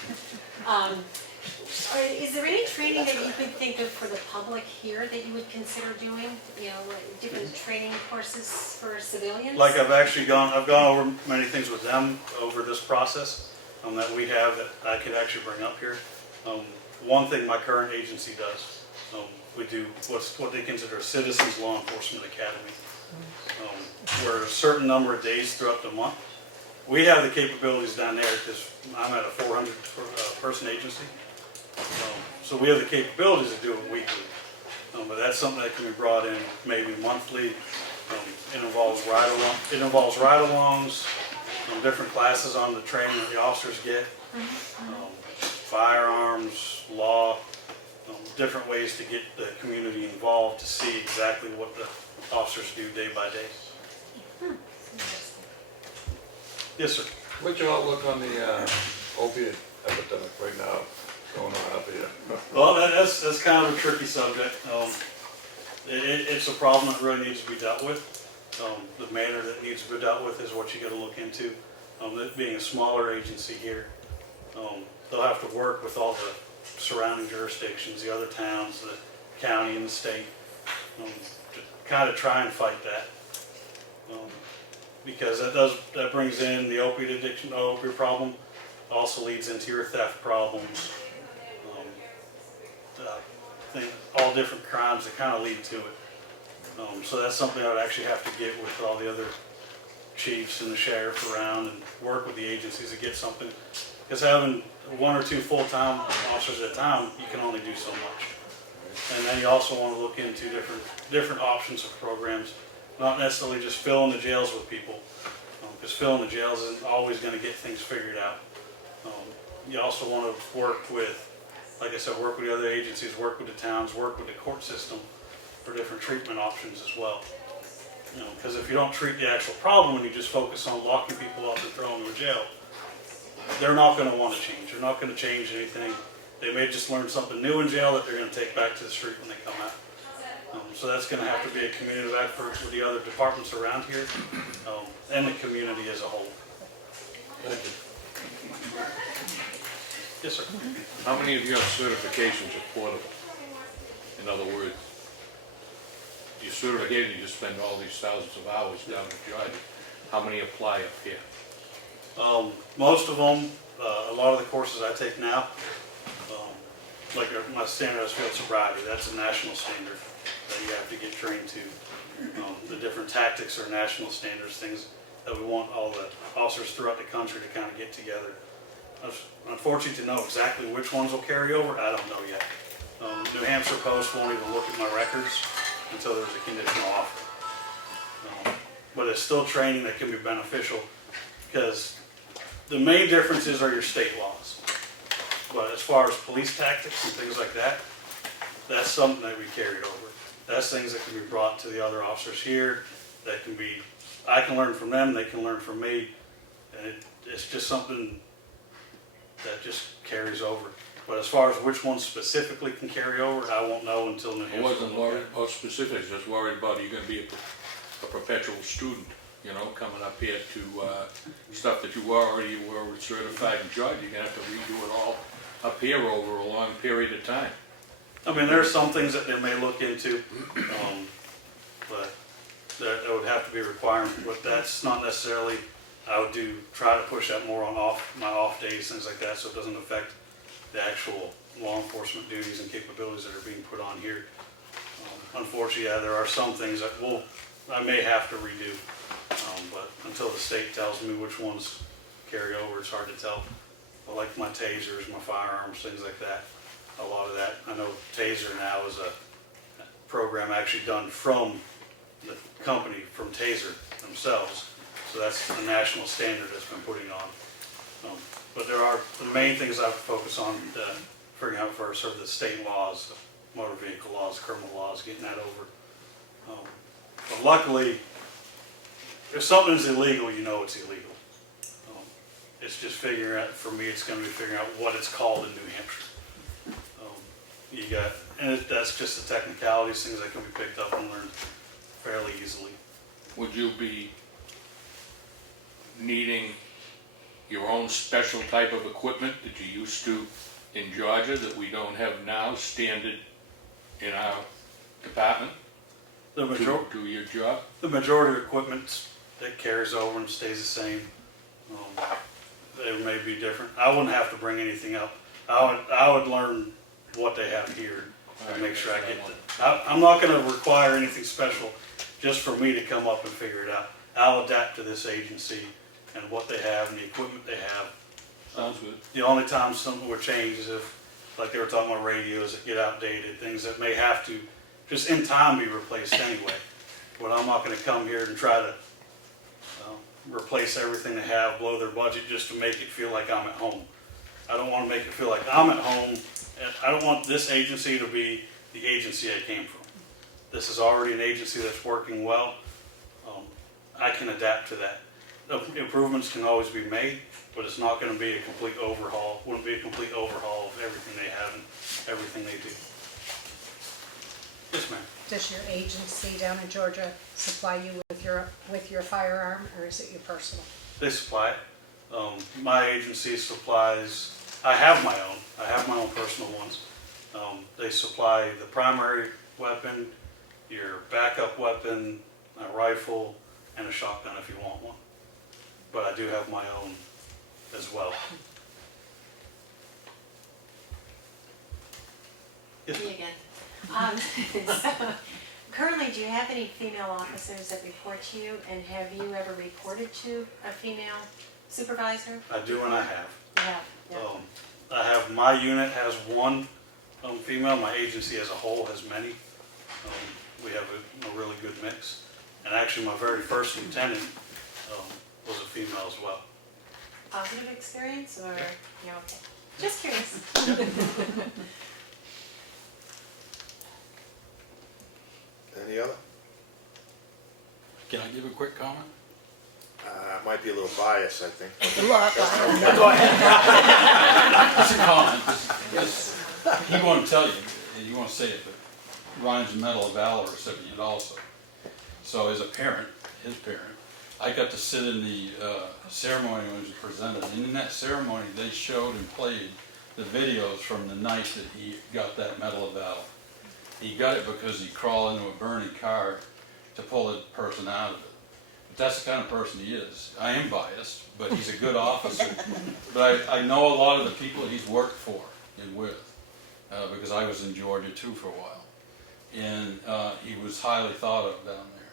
Is there any training that you could think of for the public here that you would consider doing? You know, like different training courses for civilians? Like I've gone over many things with them over this process that we have that I could actually bring up here. One thing my current agency does, we do what they consider a Citizens Law Enforcement Academy, where a certain number of days throughout the month, we have the capabilities down there because I'm at a 400 person agency. So we have the capabilities to do it weekly, but that's something that can be brought in maybe monthly. It involves ride-alongs, different classes on the training that the officers get, firearms, law, different ways to get the community involved to see exactly what the officers do day by day. Yes, sir. What's your outlook on the opiate epidemic right now going on up here? Well, that's kind of a tricky subject. It's a problem that really needs to be dealt with. The manner that needs to be dealt with is what you got to look into. It being a smaller agency here, they'll have to work with all the surrounding jurisdictions, the other towns, the county and the state, to kind of try and fight that. Because that brings in the opiate addiction, opioid problem, also leads into your theft problems, all different crimes that kind of lead to it. So that's something I would actually have to get with all the other chiefs and the sheriff around and work with the agencies to get something. Because having one or two full-time officers at a time, you can only do so much. And then you also want to look into different options of programs, not necessarily just filling the jails with people, because filling the jails isn't always going to get things figured out. You also want to work with, like I said, work with the other agencies, work with the towns, work with the court system for different treatment options as well. Because if you don't treat the actual problem and you just focus on locking people up and throwing them in jail, they're not going to want to change. They're not going to change anything. They may just learn something new in jail that they're going to take back to the street when they come out. So that's going to have to be a community effort with the other departments around here and the community as a whole. Thank you. Yes, sir. How many of your certifications are portable? In other words, you're certificated, you just spend all these thousands of hours down in Georgia. How many apply up here? Most of them, a lot of the courses I take now, like my standardized field sobriety, that's a national standard that you have to get trained to. The different tactics are national standards, things that we want all the officers throughout the country to kind of get together. Unfortunately, to know exactly which ones will carry over, I don't know yet. New Hampshire Post won't even look at my records until there's a conditional offer. But it's still training that can be beneficial because the main differences are your state laws. But as far as police tactics and things like that, that's something that we carried over. That's things that can be brought to the other officers here, that can be, I can learn from them, they can learn from me, and it's just something that just carries over. But as far as which ones specifically can carry over, I won't know until New Hampshire. I wasn't worried about specifics, just worried about you're gonna be a perpetual student, you know, coming up here to stuff that you already were certified in Georgia. You're gonna have to redo it all up here over a long period of time. I mean, there's some things that they may look into, but that would have to be a requirement, but that's not necessarily, I would try to push that more on my off days, things like that, so it doesn't affect the actual law enforcement duties and capabilities that are being put on here. Unfortunately, yeah, there are some things that I may have to redo, but until the state tells me which ones carry over, it's hard to tell. But like my tasers, my firearms, things like that, a lot of that. I know Taser now is a program actually done from the company, from Taser themselves. So that's a national standard that's been putting on. But there are, the main things I focus on figuring out first are the state laws, the motor vehicle laws, criminal laws, getting that over. But luckily, if something's illegal, you know it's illegal. It's just figuring out, for me, it's going to be figuring out what it's called in New Hampshire. That's just the technicalities, things that can be picked up and learned fairly easily. would you be needing your own special type of equipment that you used to in Georgia that we don't have now standard in our department The to major, do your job? the majority of equipment that carries over and stays the same. It may be different. I wouldn't have to bring anything up. I would learn what they have here and make sure I get I'm not gonna require anything special just for me to come up and figure it out. I'll adapt to this agency and what they have and the equipment they have. Sounds good. The only time something would change is if, like they were talking about radios that get outdated, things that may have to, just in time, be replaced anyway. But I'm not gonna come here and try to replace everything they have, blow their budget just to make it feel like I'm at home. I don't wanna make it feel like I'm at home, and I don't want this agency to be the agency I came from. This is already an agency that's working well. I can adapt to that. Improvements can always be made, but it's not gonna be a complete overhaul, wouldn't be a complete overhaul of everything they have and everything they do. Yes, ma'am. Does your agency down in Georgia supply you with your firearm, or is it your personal? They supply it. My agency supplies, I have my own personal ones. They supply the primary weapon, your backup weapon, a rifle, and a shotgun if you want one. But I do have my own as well. Yes, Me again. So, currently, do you have any female officers that report to you, and have you ever reported to a female supervisor? I do and I have. You have, yeah. I have, my unit has one female, my agency as a whole has many. We have a really good mix. And actually, my very first lieutenant was a female as well. Positive experience, or, you know, okay. Just curious. Any other? Can I give a quick comment? Might be a little biased, I think. It's a comment. He won't tell you, he won't say it, but Ryan's Medal of Valor recipient also. So as a parent, his parent, I got to sit in the ceremony when it was presented, and in that ceremony, they showed and played the videos from the night that he got that Medal of Valor. He got it because he crawled into a burning car to pull the person out of it. But that's the kind of person he is. I am biased, but he's a good officer. But I know a lot of the people he's worked for and with, because I was in Georgia too for a while. And he was highly thought of down there.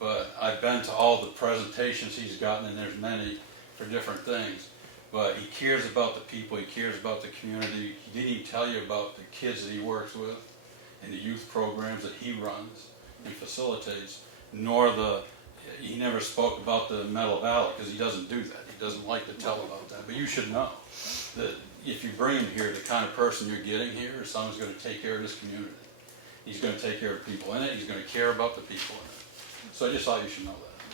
But I've been to all the presentations he's gotten, and there's many for different things. But he cares about the people, he cares about the community. He didn't even tell you about the kids that he works with and the youth programs that he runs and facilitates, nor he never spoke about the Medal of Valor, because he doesn't do that. He doesn't like to tell about that. But you should know that if you bring him here, the kind of person you're getting here is someone who's going to take care of this community. He's going to take care of people in it, he's going to care about the people in it. So I just thought you should know that.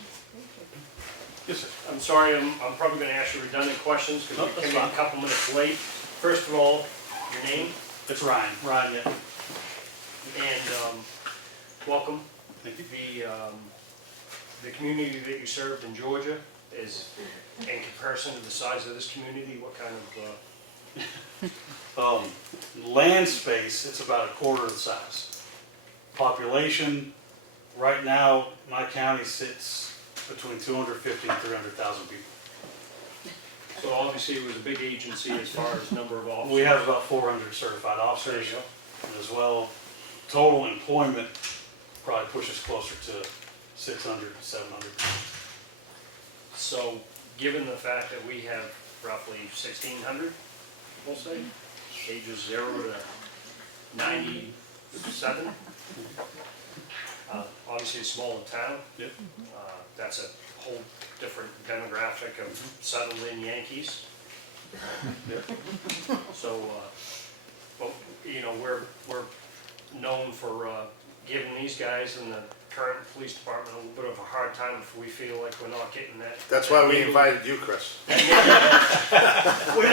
Yes, sir. I'm sorry, I'm probably going to ask you redundant questions because we came in a couple minutes late. First of all, your name It's Ryan. Ryan, yeah. and welcome. Thank you. The community that you served in Georgia is, in comparison to the size of this community, what kind of, Land space, it's about a quarter of the size. Population, right now, my county sits between 250 and 300,000 people. so obviously it was a big agency as far as number of officers. We have about 400 certified officers, and as well, total employment probably pushes closer to 600, 700. So, given the fact that we have roughly 1,600, we'll say, ages 0 to 97, obviously a small town. Yep. That's a whole different demographic of settled-in Yankees. Yep. So, well, you know, we're known for giving these guys and the current police department a little bit of a hard time if we feel like we're not getting that. That's why we invited you, Chris. We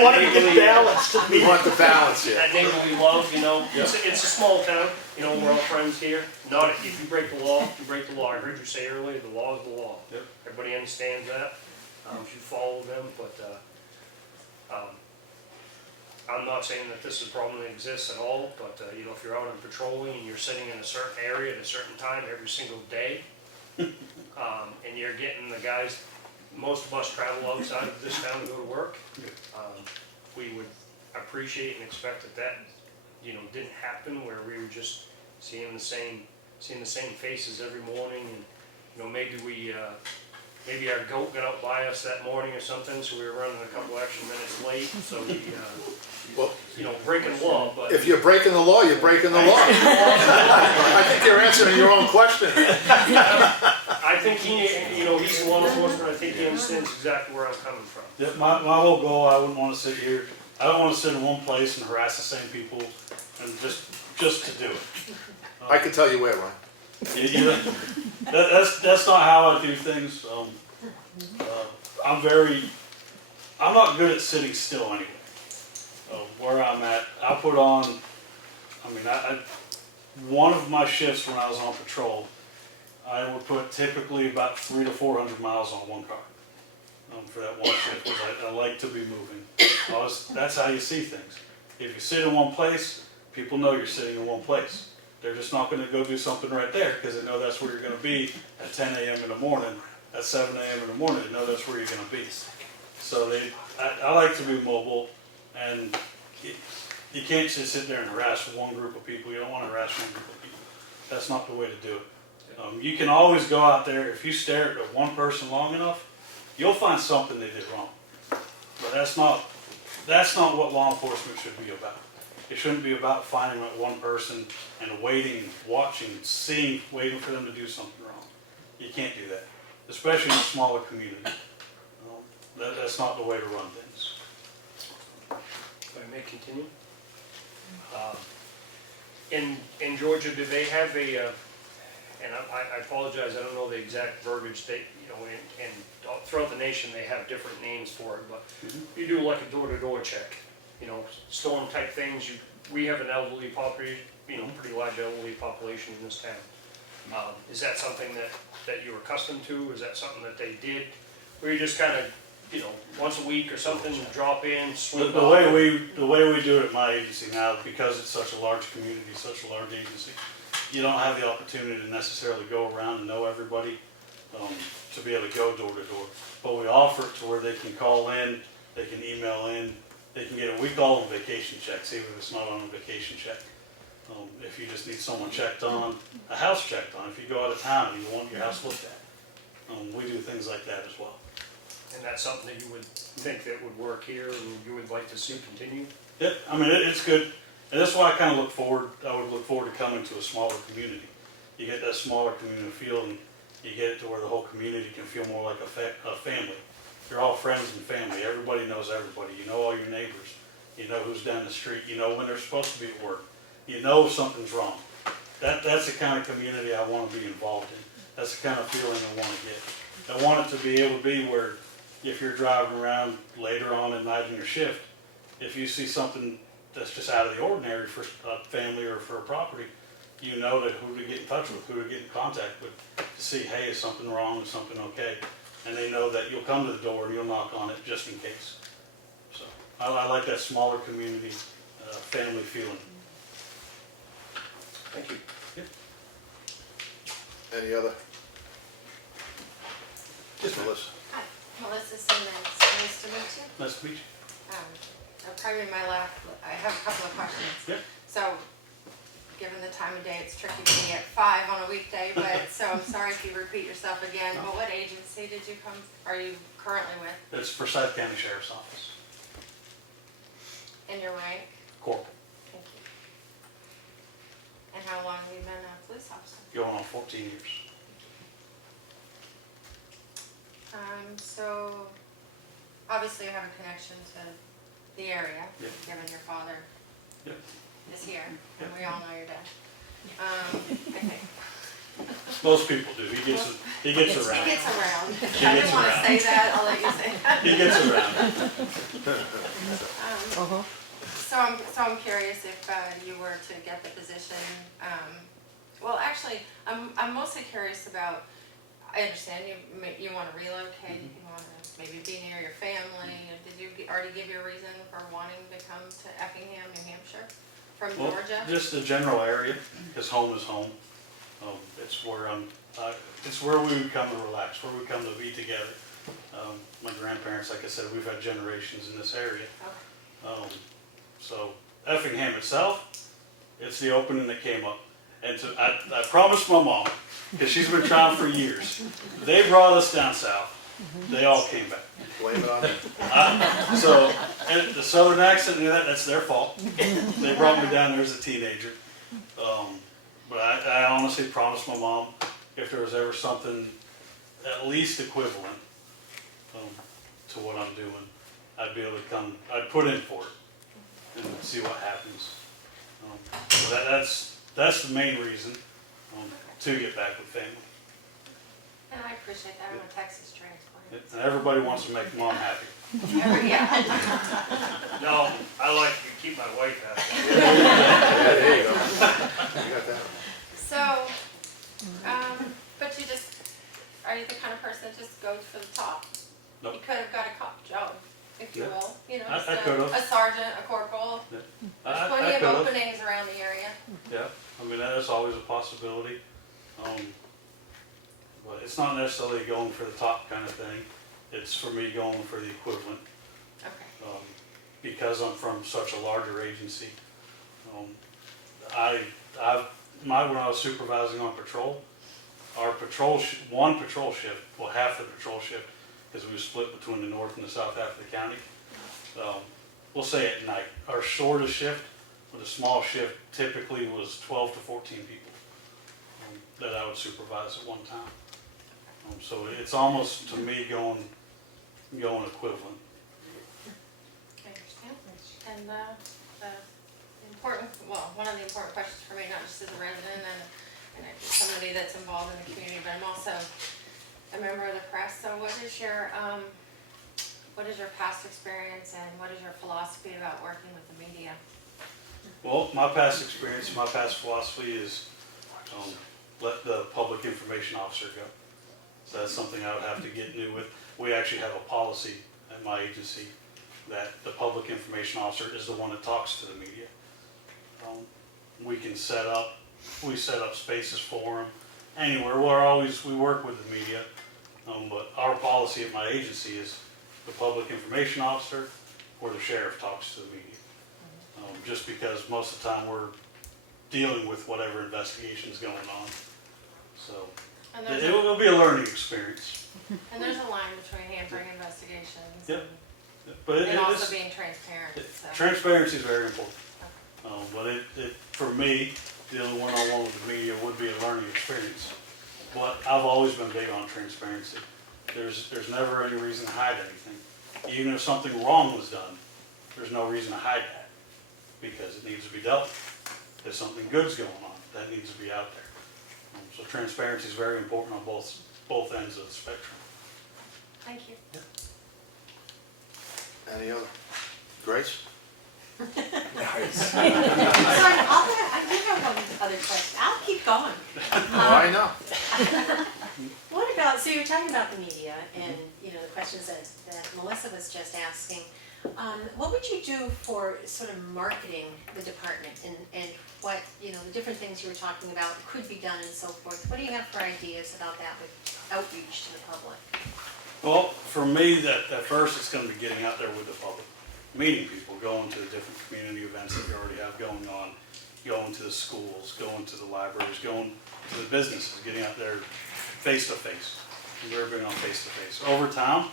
wanted to get balanced. We want the balance here. That neighborly love, you know, it's a small town, you know, we're all friends here. Not, if you break the law, you break the law. I heard you say earlier, the law is the law. Yep. Everybody understands that, you should follow them, but, I'm not saying that this is a problem that exists at all, but, you know, if you're out on patrolling and you're sitting in a certain area at a certain time every single day, and you're getting the guys, most of us travel outside of this town to go to work, we would appreciate and expect that, you know, didn't happen, where we were just seeing the same faces every morning, and, you know, maybe our goat got out by us that morning or something, so we were running a couple extra minutes late, so we, Well, you know, breaking the law, but. if you're breaking the law, you're breaking the law. I think you're answering your own question. I think you know, he's the law enforcement, I think he understands exactly where I'm coming from. Yeah, my whole goal, I wouldn't wanna sit here, I don't wanna sit in one place and harass the same people and just to do it. I can tell you where, Ryan. That's not how I do things. I'm not good at sitting still anyway. Where I'm at, I'll put on, one of my shifts when I was on patrol, I would put typically about 300 to 400 miles on one car. For that one shift, because I like to be moving. That's how you see things. If you sit in one place, people know you're sitting in one place. They're just not going to go do something right there because they know that's where you're going to be at 10 a.m. in the morning, at 7 a.m. in the morning. They know that's where you're going to be. So I like to be mobile, and you can't just sit there and harass one group of people. You don't want to harass one group of people. That's not the way to do it. You can always go out there, if you stare at one person long enough, you'll find something they did wrong. But that's not what law enforcement should be about. It shouldn't be about finding that one person and waiting, watching, seeing, waiting for them to do something wrong. You can't do that, especially in a smaller community. That's not the way to run things. If I may continue. In Georgia, do they have a, and I apologize, I don't know the exact verbiage, they, you know, and throughout the nation, they have different names for it, but you do like a door-to-door check, you know, storm type things. We have an elderly population, you know, pretty large elderly population in this town. Is that something that you're accustomed to? Is that something that they did? Or you just kind of, you know, once a week or something, drop in, swing The way we do it at my agency now, because it's such a large community, such a large agency, you don't have the opportunity to necessarily go around and know everybody, to be able to go door to door. But we offer it to where they can call in, they can email in, they can get we call them vacation checks, even if it's not on a vacation check. If you just need someone checked on, a house checked on, if you go out of town and you want your house looked at, we do things like that as well. And that's something that you would think that would work here and you would like to see continue? Yeah, it's good. And that's why I would look forward to coming to a smaller community. You get that smaller community feel, and you get it to where the whole community can feel more like a family. You're all friends and family. Everybody knows everybody. You know all your neighbors. You know who's down the street. You know when they're supposed to be at work. You know if something's wrong. That's the kind of community I want to be involved in. That's the kind of feeling I want to get. I want it to be able to be where if you're driving around later on at night in your shift, if you see something that's just out of the ordinary for a family or for a property, you know that who to get in touch with, who to get in contact with, to see, hey, is something wrong, is something okay? And they know that you'll come to the door and you'll knock on it just in case. So I like that smaller community, family feeling. Thank you. Any other? Just Melissa. Hi, Melissa Simmons, nice to meet you. Nice to meet you. Probably my last, I have a couple of questions. Yeah. So, given the time of day, it's tricky to be at 5 on a weekday, but, so I'm sorry if you repeat yourself again, but what agency are you currently with? It's Forsyth County Sheriff's Office. And your rank? Corporal. Thank you. And how long have you been a police officer? Going on 14 years. So, obviously you have a connection to the area, Yeah. given your father Yeah. is here, and Yeah. we all know your dad. I think. Most people do. He gets around. He gets around. He I gets didn't want to around. say that, I'll let you say that. He gets around. So I'm curious if you were to get the position, well, actually, I'm mostly curious about, I understand you want to relocate, you want to maybe be near your family. Did you already give your reason for wanting to come to Effingham, New Hampshire from Well, Georgia? just the general area. His home is home. It's where it's where we would come to relax, where we come to be together. My grandparents, like I said, we've had generations in this area. So Effingham itself, it's the opening that came up. And I promised my mom, because she's been trying for years, they brought us down south. They all came back. Blame it on me. So, and the southern accent, that's their fault. They brought me down there as a teenager. But I honestly promised my mom, if there was ever something at least equivalent to what I'm doing, I'd be able to come, I'd put in for it and see what happens. So that's the main reason to get back with family. And I appreciate that, I'm a Texas transplant. And everybody wants to make mom happy. Yeah. No, I like to keep my wife happy. Yeah, there you go. You got that. So, but are you the kind of person that just goes for the top? Nope. You could have got a cop job, if you Yeah. will, I just could've. a sergeant, a corporal. Yeah. There's I plenty of could've. openings around the area. Yeah, I mean, that's always a possibility. But it's not necessarily going for the top kind of thing. It's for me going for the equivalent. Okay. Because I'm from such a larger agency. When I was supervising on patrol, our one patrol shift, well, half the patrol shift, because we were split between the north and the south half of the county. We'll say at night, our shortest shift, with a small shift, typically was 12 to 14 people that I would supervise at one time. So it's almost, to me, going equivalent. I understand. And the important, well, one of the important questions for me, not just as a resident and somebody that's involved in the community, but I'm also a member of the press. So what is your past experience and what is your philosophy about working with the media? Well, my past experience, my past philosophy is let the public information officer go. So that's something I would have to get new with. We actually have a policy at my agency that the public information officer is the one that talks to the media. We set up spaces for them anywhere. We work with the media, but our policy at my agency is the public information officer or the sheriff talks to the media. Just because most of the time we're dealing with whatever investigation is going on. So it will be a learning experience. And there's a line between hampering investigations Yep. But and also being transparent. So. Transparency is very important. But for me, dealing one-on-one with the media would be a learning experience. But I've always been big on transparency. There's never any reason to hide anything. Even if something wrong was done, there's no reason to hide that because it needs to be dealt with. If something good's going on, that needs to be out there. So transparency is very important on both ends of the spectrum. Thank you. Any other? Grace? Sorry, I do have one other question. I'll keep going. Oh, I know. What about, so you were talking about the media and, the questions that Melissa was just asking. What would you do for sort of marketing the department and what, the different things you were talking about could be done and so forth? What do you have for ideas about that with outreach to the public? Well, for me, at first, it's going to be getting out there with the public, meeting people, going to the different community events that we already have going on, going to the schools, going to the libraries, going to the businesses, getting out there face to face. We're big on face to face. Over time,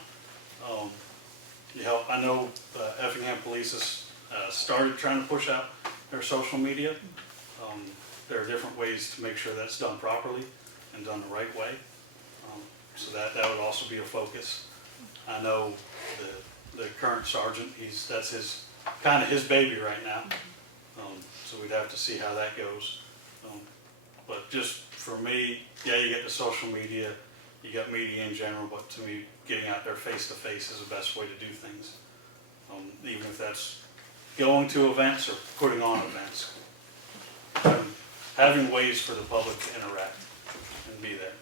I know Effingham Police has started trying to push out their social media. There are different ways to make sure that's done properly and done the right way. So that would also be a focus. I know the current sergeant, that's his baby right now. So we'd have to see how that goes. But just for me, yeah, you get the social media, you got media in general, but to me, getting out there face to face is the best way to do things. Even if that's going to events or putting on events. Having ways for the public to interact and be there.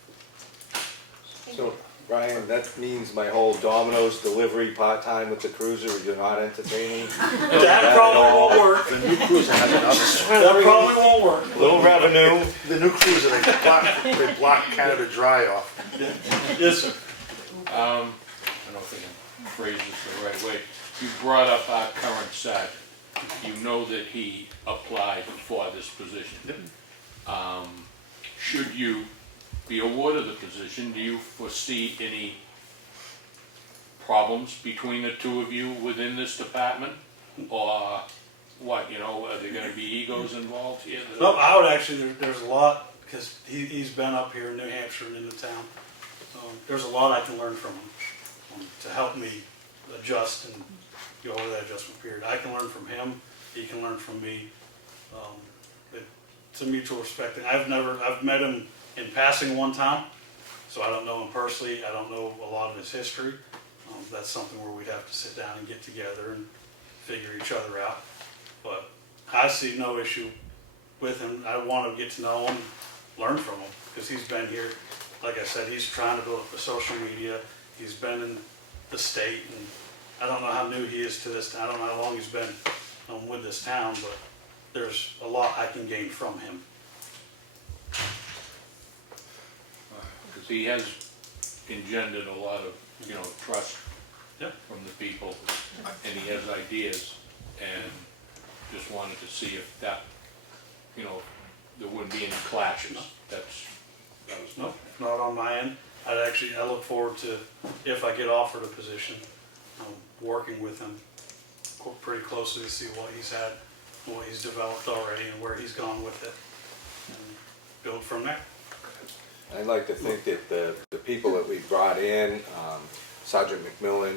So, Ryan, that means my whole Domino's delivery part-time with the cruiser, you're not entertaining? That probably won't work. The new cruiser has an oven. That probably won't work. Little revenue. The new cruiser, they block Canada Dry off. Yes, sir. I don't think I phrased this the right way. You brought up our current sergeant. You know that he applied for this position. Should you be awarded the position, do you foresee any problems between the two of you within this department? Or what, you know, are there gonna be egos involved here? No, I would actually, there's a lot, because he's been up here in New Hampshire and in the town. There's a lot I can learn from him to help me adjust and go over that adjustment period. I can learn from him, he can learn from me. It's a mutual respect. And I've met him in passing one time, so I don't know him personally. I don't know a lot of his history. That's something where we'd have to sit down and get together and figure each other out. But I see no issue with him. I want to get to know him, learn from him, because he's been here. Like I said, he's trying to build up the social media. He's been in the state, and I don't know how new he is to this. I don't know how long he's been with this town, but there's a lot I can gain from him. Because he has engendered a lot of, you know, trust Yep. from the people, and he has ideas, and just wanted to see if that, you know, there wouldn't be any clashes. That was No, not on my end. I look forward to, if I get offered a position, working with him pretty closely to see what he's had, what he's developed already, and where he's gone with it, and build from there. I'd like to think that the people that we brought in, Sergeant McMillan,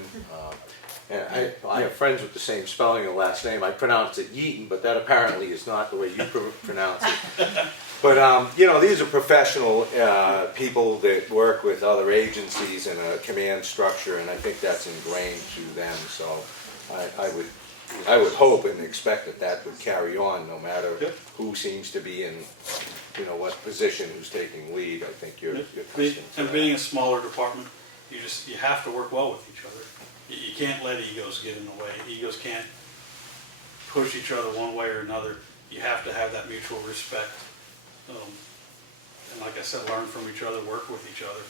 and I have friends with the same spelling of the last name. I pronounce it Yeaton, but that apparently is not the way you pronounce it. But, you know, these are professional people that work with other agencies in a command structure, and I think that's ingrained to them. So I would hope and expect that that would carry on no matter who seems to be in, you know, what position, who's taking lead. I think you're accustomed to And that. being a smaller department, you have to work well with each other. You can't let egos get in the way. Egos can't push each other one way or another. You have to have that mutual respect. And like I said, learn from each other, work with each other,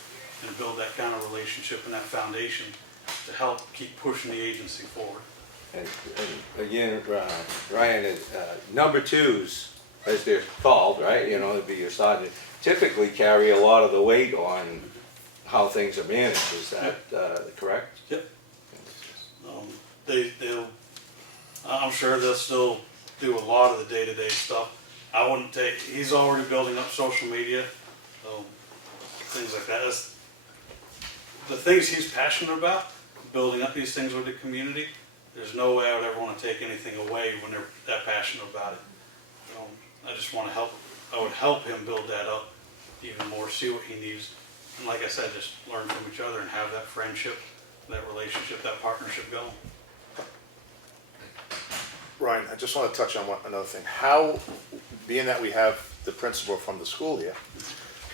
and build that kind of relationship and that foundation to help keep pushing the agency forward. And again, Ryan, number twos, as they're called, right, you know, it'd be your sergeant, typically carry a lot of the weight on how things are managed. Is that correct? Yep. I'm sure they'll still do a lot of the day-to-day stuff. I wouldn't take, he's already building up social media, things like that. That's the things he's passionate about, building up these things with the community. There's no way I would ever want to take anything away when they're that passionate about it. I just want to help, I would help him build that up even more, see what he needs. And like I said, just learn from each other and have that friendship, that relationship, that partnership going. Ryan, I just want to touch on another thing. How, being that we have the principal from the school here,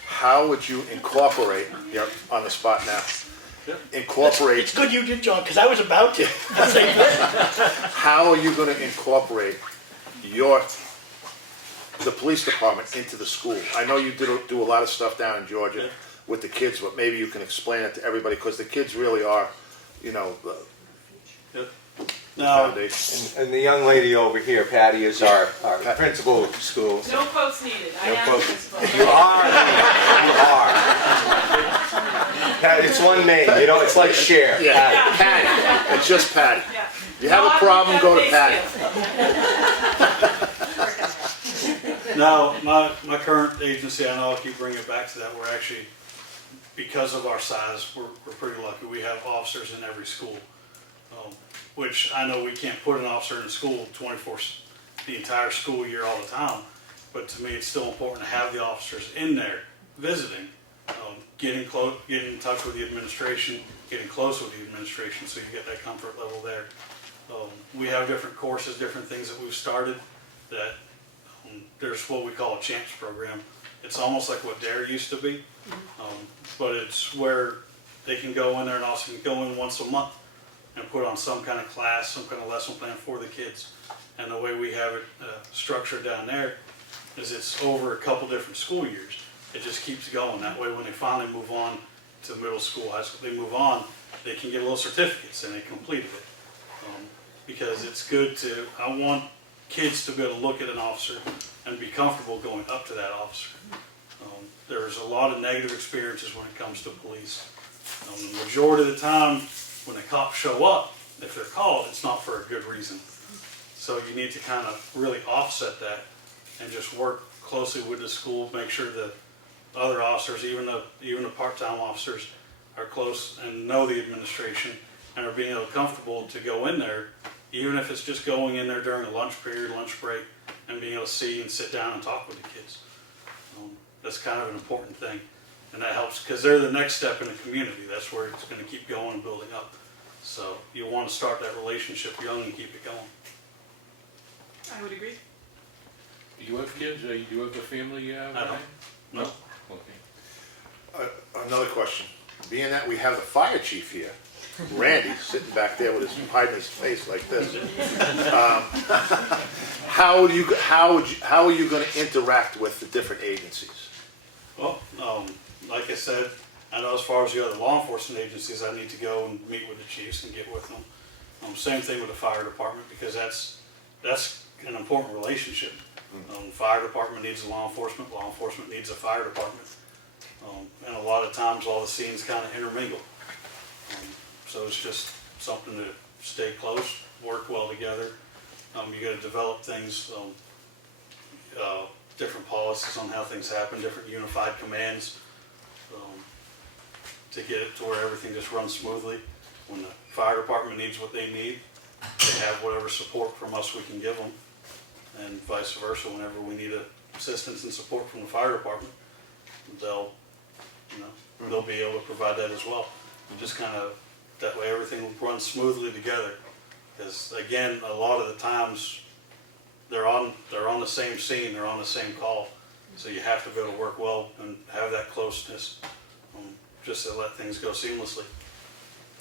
how would you incorporate, you're on the spot now, incorporate, It's good you did, John, because I was about to. how are you going to incorporate the police department into the school? I know you do a lot of stuff down in Georgia with the kids, but maybe you can explain it to everybody, because the kids really are, you know, the foundation. And the young lady over here, Patty, is our principal of the school. No quotes needed. I No am quotes. the principal. You are. Patty, it's one name, you know, it's like Cher. Yeah, Patty. It's just Patty. You have a problem, go to Patty. Now, my current agency, I know I'll keep bringing it back to that, we're actually, because of our size, we're pretty lucky. We have officers in every school, which I know we can't put an officer in school the entire school year all the time, but to me, it's still important to have the officers in there visiting, getting in touch with the administration, getting close with the administration, so you get that comfort level there. We have different courses, different things that we've started that there's what we call a CHAMPS program. It's almost like what DARE used to be, but it's where they can go in there and also can go in once a month and put on some kind of class, some kind of lesson plan for the kids. And the way we have it structured down there is it's over a couple different school years. It just keeps going. That way when they finally move on to middle school, high school, they move on, they can get little certificates and they completed it. Because it's good to, I want kids to be able to look at an officer and be comfortable going up to that officer. There's a lot of negative experiences when it comes to police. The majority of the time, when the cops show up, if they're called, it's not for a good reason. So you need to kind of really offset that and just work closely with the school, make sure the other officers, even the part-time officers, are close and know the administration and are being able to comfortable to go in there, even if it's just going in there during a lunch period, lunch break, and being able to see and sit down and talk with the kids. That's kind of an important thing. And that helps because they're the next step in the community. That's where it's going to keep going and building up. So you want to start that relationship young and keep it going. I would agree. Do you have kids? Do you have a family? I don't. No. Okay. Another question. Being that we have the fire chief here, Randy, sitting back there with his hiding his face like this, how are you going to interact with the different agencies? Well, like I said, I know as far as the other law enforcement agencies, I need to go and meet with the chiefs and get with them. Same thing with the fire department because that's an important relationship. Fire department needs a law enforcement needs a fire department. And a lot of times all the scenes kind of intermingle. So it's just something to stay close, work well together. You got to develop things, different policies on how things happen, different unified commands to get it to where everything just runs smoothly. When the fire department needs what they need, they have whatever support from us we can give them, and vice versa. Whenever we need assistance and support from the fire department, they'll be able to provide that as well. Just kind of that way everything runs smoothly together. Because again, a lot of the times they're on the same scene, they're on the same call. So you have to be able to work well and have that closeness, just to let things go seamlessly.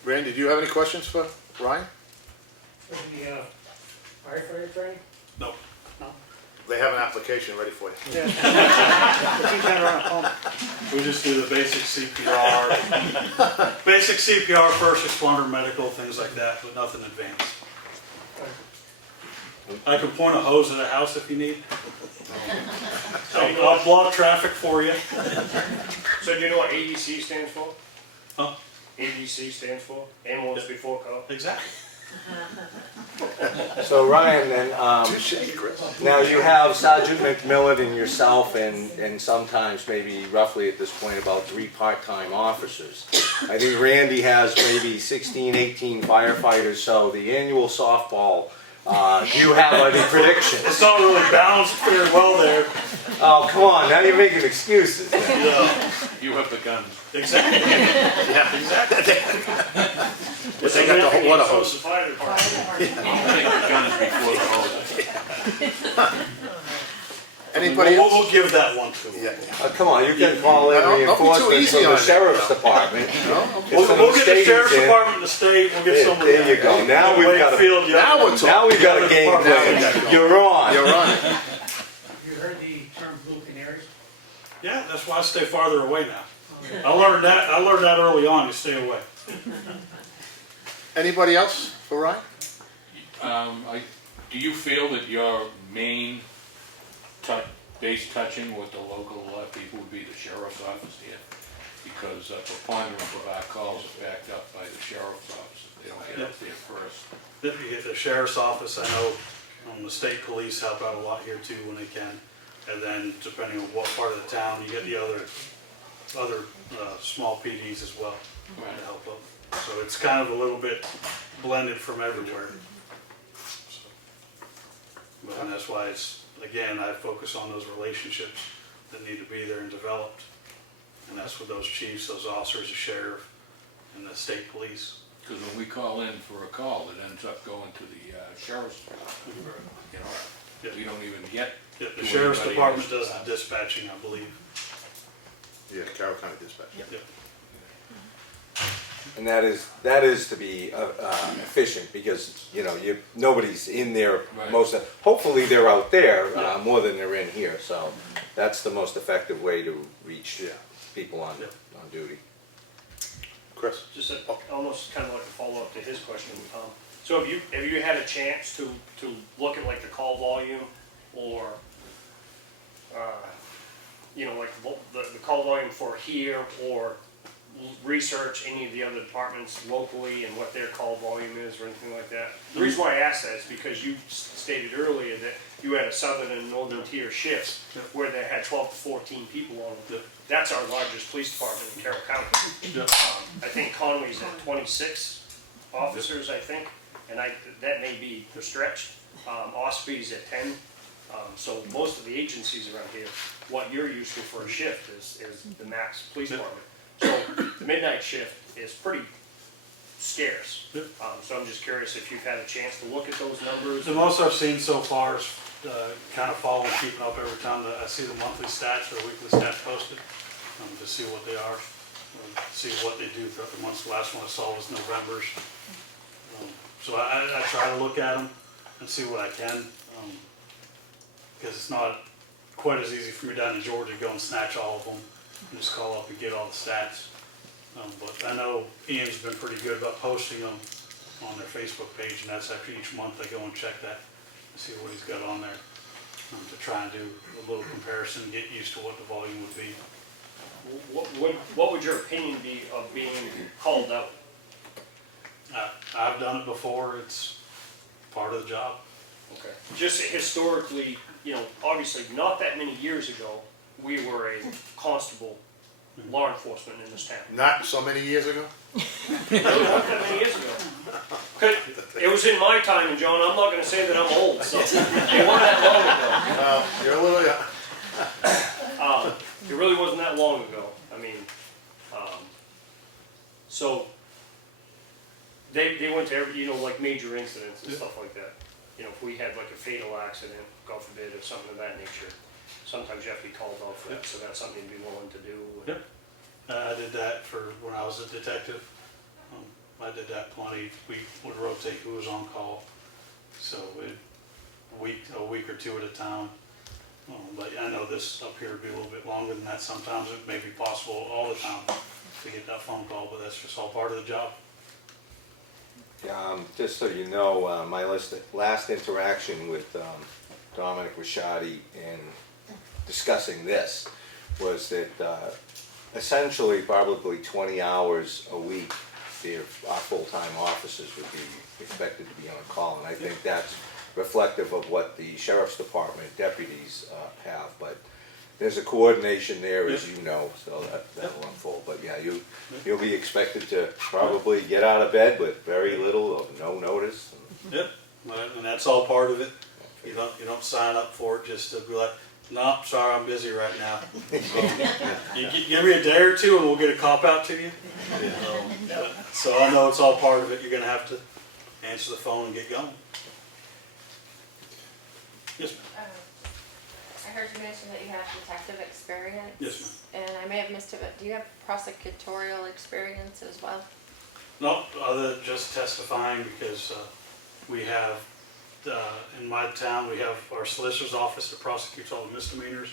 Randy, do you have any questions for Ryan? For the firefighter training? No. They have an application ready for you. Yeah. We just do the basic CPR, first responder, medical, things like that, but nothing advanced. I can point a hose at a house if you need. I'll block traffic for you. So do you know what ABC stands for? Huh? ABC stands for? Ambulance Before Call. Exactly. So Ryan, then, Touche, Chris. now you have Sergeant McMillan and yourself and sometimes maybe roughly at this point about 3 part-time officers. I think Randy has maybe 16, 18 firefighters, so the annual softball, do you have any predictions? It's not really balanced very well there. Oh, come on, now you're making excuses. Yeah. You have the guns. Exactly. Yeah, Exactly. but they got the water hose. The fire department. I think the guns before the hoses. Anybody else? We'll give that one to them. Yeah. Come on, you can call in Don't be too reinforcements easy from the on it. sheriff's department. We'll get the sheriff's department, the state, we'll get somebody. There you go. Now we've got a, Wakefield, yeah. Now we're talking. now we've got a game plan. You're on. You're on it. You heard the term blue canaries? Yeah, that's why I stay farther away now. I learned that early on, you stay away. Anybody else for Ryan? Do you feel that your main base touching with the local people would be the sheriff's office here? Because a preponderance of our calls are backed up by the sheriff's office. They don't get up there first. You get the sheriff's office, I know the state police help out a lot here too when they can. And then depending on what part of the town, you get the other small PDs as well to help out. So it's kind of a little bit blended from everywhere. So, but that's why it's again, I focus on those relationships that need to be there and developed. And that's with those chiefs, those officers, the sheriff, and the state police. Because when we call in for a call, it ends up going to the sheriff's department, you know, Yeah. we don't even get. Yeah, the to sheriff's anybody department else. does the dispatching, I believe. Yeah, Carroll County Dispatch. Yeah. And that is to be efficient, because, you know, nobody's in there Right. hopefully they're out there Yeah. more than they're in here, so that's the most effective way to reach Yeah. people on Yeah. duty. Chris? Just almost kind of like a follow-up to his question. So have you had a chance to look at like the call volume or, you know, like the call volume for here, or research any of the other departments locally and what their call volume is or anything like that? The reason why I asked that is because you stated earlier that you had a southern and northern tier shifts where they had 12 to 14 people on them. That's our largest police department in Carroll County. I think Conway's at 26 officers, I think, and that may be the stretch. Ospey's at 10. So most of the agencies around here, what you're used to for a shift is the max police department. So the midnight shift is pretty scarce. So I'm just curious if you've had a chance to look at those numbers. The most I've seen so far is kind of following, keeping up every time that I see the monthly stats or weekly stats posted, to see what they are, see what they do throughout the months. The last one I saw was November's. So I try to look at them and see what I can, because it's not quite as easy for me down in Georgia to go and snatch all of them and just call up and get all the stats. But I know Ian's been pretty good about posting them on their Facebook page, and that's actually each month I go and check that and see what he's got on there, to try and do a little comparison and get used to what the volume would be. What would your opinion be of being called out? I've done it before. It's part of the job. Okay. Just historically, you know, obviously not that many years ago, we were a constable law enforcement in this town. Not so many years ago? Really not that many years ago. 'Cause it was in my time, and John, I'm not gonna say that I'm old, so it wasn't that long ago. You're a little young. It really wasn't that long ago. I mean, so they went to every, you know, like major incidents and stuff like that. You know, if we had like a fatal accident, God forbid, or something of that nature, sometimes you have to be called out for that, so that's something you'd be willing to do. Yep. I did that for when I was a detective. I did that plenty. We would rotate who was on call, so a week or two at a time. But I know this up here would be a little bit longer than that. Sometimes it may be possible all the time to get that phone call, but that's just all part of the job. Just so you know, my last interaction with Dominic Rashadi in discussing this was that essentially probably 20 hours a week our full-time officers would be expected to be on call, and I think that's reflective of what the sheriff's department deputies have, but there's a coordination there, as you know, so that'll unfold. But yeah, you'll be expected to probably get out of bed with very little or no notice. Yep, and that's all part of it. You don't sign up for it just to be like, no, sorry, I'm busy right now. You give me a day or two and we'll get a cop out to you. So I know it's all part of it. You're gonna have to answer the phone and get going. Yes, ma'am. I heard you mention that you have detective experience. Yes, And I may have missed it, but do you have prosecutorial experience as well? No, other than just testifying, because we have, in my town, we have our solicitor's office that prosecutes all the misdemeanors.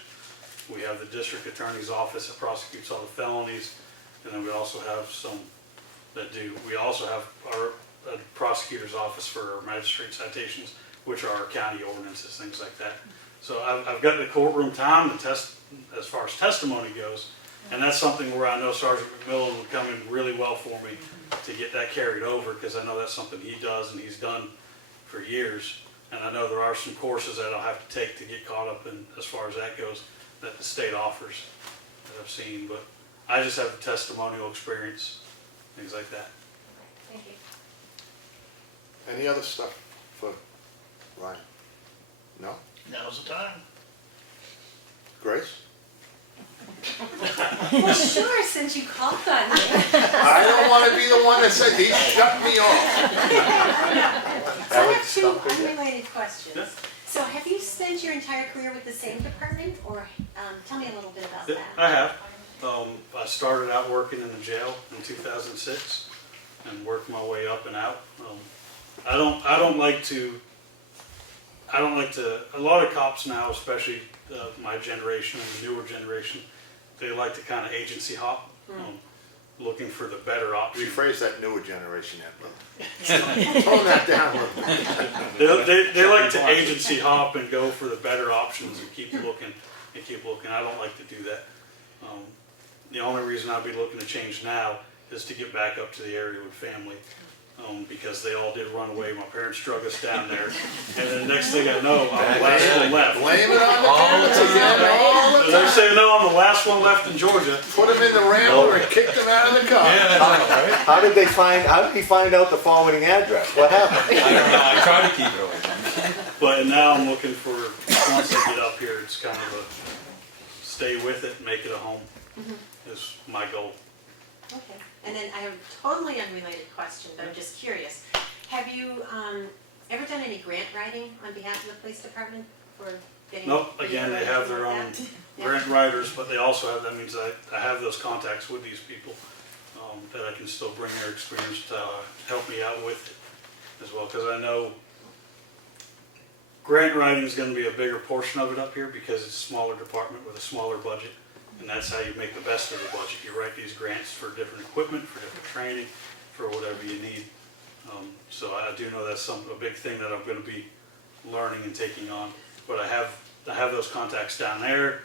We have the district attorney's office that prosecutes all the felonies. And then we also have some that do, we also have our prosecutor's office for our magistrate citations, which are our county ordinances, things like that. So I've got the courtroom time to test, as far as testimony goes, and that's something where I know Sergeant McMillan would come in really well for me to get that carried over, because I know that's something he does and he's done for years. And I know there are some courses that I'll have to take to get caught up in, as far as that goes, that the state offers that I've seen. But I just have the testimonial experience, things like that. Thank you. Any other stuff for Ryan? No? Now's the time. Grace? Well, sure, since you called on me. I don't want to be the one that said he shut me off. So I have two unrelated questions. So have you spent your entire career with the same department, or tell me a little bit about Yeah, that? I have. I started out working in the jail in 2006 and worked my way up and out. I don't like to, a lot of cops now, especially my generation and the newer generation, they like to kind of agency hop, looking for the better option. Rephrase that newer generation, tone that down a little bit. They like to agency hop and go for the better options and keep looking and keep looking. I don't like to do that. The only reason I'd be looking to change now is to get back up to the area with family. Because they all did run away. My parents drug us down there. And then the next thing I know, I'm the last one left. Blame it on the parents again, all the They're time. saying, no, I'm the last one left in Georgia. Put him in the Rambler and kicked him out of the car. How did he find out the forwarding address? What happened? I don't know, I try to keep it away from them. But now I'm looking for, once I get up here, it's kind of a stay with it, make it a home is my goal. Okay, and then I have a totally unrelated question, but I'm just curious. Have you ever done any grant writing on behalf of the police department for getting? Nope, again, they have their own like that? grant writers, but they also have, that means I have those contacts with these people that I can still bring their experience to help me out with it as well, because I know grant writing is going to be a bigger portion of it up here because it's a smaller department with a smaller budget, and that's how you make the best of the budget. You write these grants for different equipment, for different training, for whatever you need. So I do know that's a big thing that I'm going to be learning and taking on. But I have those contacts down there,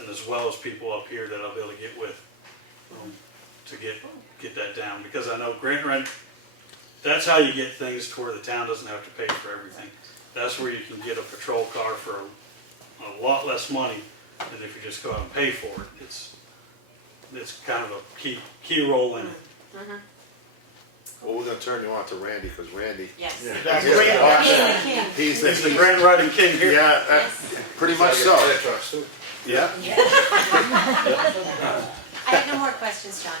and as well as people up here that I'll be able to get with to get that down. Because I know grant writing, that's how you get things to where the town doesn't have to pay for everything. That's where you can get a patrol car for a lot less money than if you just go out and pay for it. It's kind of a key role in it. Well, we're gonna turn you on to Randy, because Randy. Yes. That's he's great. the boss. He's He's the grant writing king here. Yeah, pretty much so. Yeah? I have no more questions, John.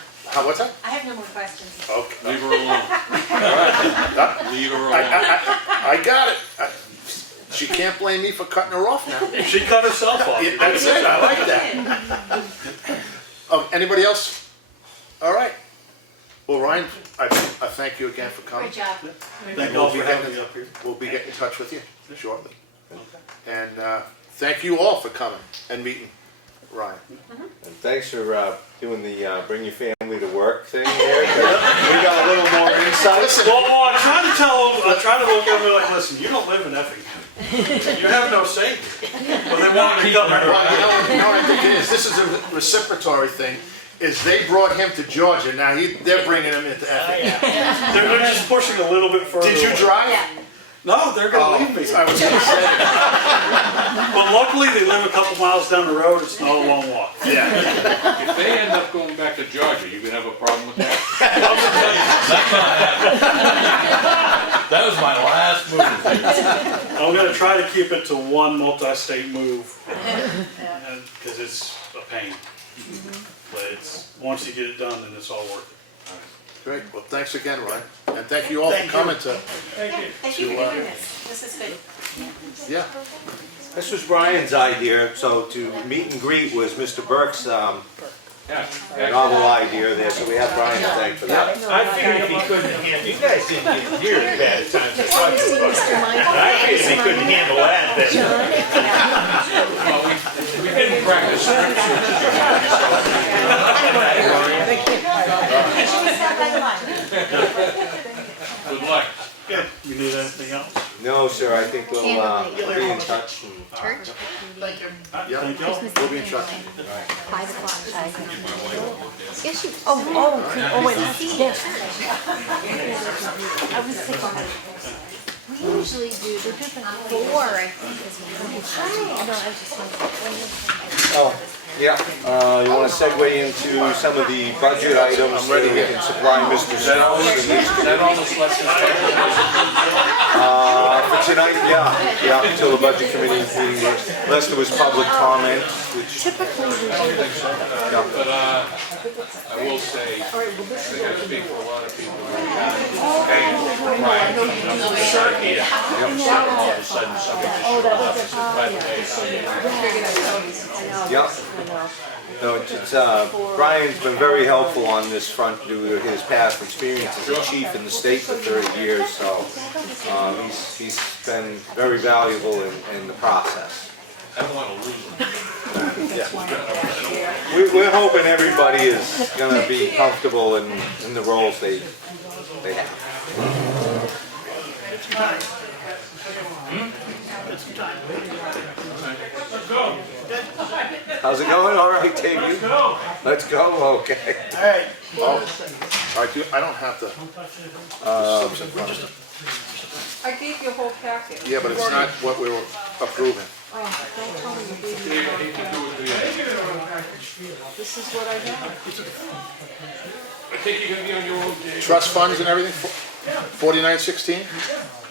What's that? I have no more questions. Okay. Leave her alone. Leave her alone. I got it. She can't blame me for cutting her off now. She cut herself off. Yeah, that's it, I like that. Anybody else? All right. Well, Ryan, I thank you again for coming. Great job. Thank you all for having me up here. We'll be getting in touch with you shortly. And thank you all for coming and meeting Ryan. And thanks for doing the bring your family to work thing there. 'Cause we got a little more insight. Well, I try to look at them like, listen, you don't live in Effingham. You have no say here. But they want me to come here. Well, you know what I think it is? This is a reciprocatory thing. Is they brought him to Georgia, now they're bringing him into Effingham. They're just pushing a little bit further. Did you drive? Yeah. No, they're gonna leave me. I was gonna say. But luckily, they live a couple miles down the road. It's not a long walk. Yeah. If they end up going back to Georgia, you gonna have a problem with that? That was my last move. I'm gonna try to keep it to one multi-state move, because it's a pain. But once you get it done, then it's all worth it. Great, well, thanks again, Ryan. And thank you all for coming to, Thank you for doing this. This is good. yeah. This was Brian's idea, so to meet and greet was Mr. Burke's novel idea there, so we have Brian to thank for that. I figured if he couldn't handle, you guys didn't get near as bad as times as I did. I figured if he couldn't handle that, then. Well, we didn't practice scripture. Good luck. Yeah. You need anything else? No, sir, I think we'll be in touch. And Church, Yeah, Thank you. we'll be in touch. 5 o'clock. Yes, you, Oh, wait, yes. I was thinking, we usually do the 4, I think, is when we try. No, I was just wondering. Oh, Yeah, you wanna segue into some of the budget items I'm ready that we here. can supply Mr. Snow? Is that all this lesson? For tonight, yeah, until the budget committee meeting, unless there was public comment, which, yeah. But, I will say, I gotta speak for a lot of people. Hey, Brian, I'm not sure here. All of a sudden, somebody just showed up and said, by the way, Yeah. No, it's, Brian's been very helpful on this front due to his past experience as a chief in the state for 30 years, so, he's been very valuable in the process. I don't wanna lose them. We're hoping everybody is gonna be comfortable in the roles they have. How's it going? All right, Dave, you? Let's go, okay. All right. All right, I don't have the slips in front of me. I gave you a whole packet. Yeah, but it's not what we were approving. Oh, don't tell me you gave me a whole packet. This is what I have. I think you're gonna be on your own, Dave. Trust funds and everything, 4916?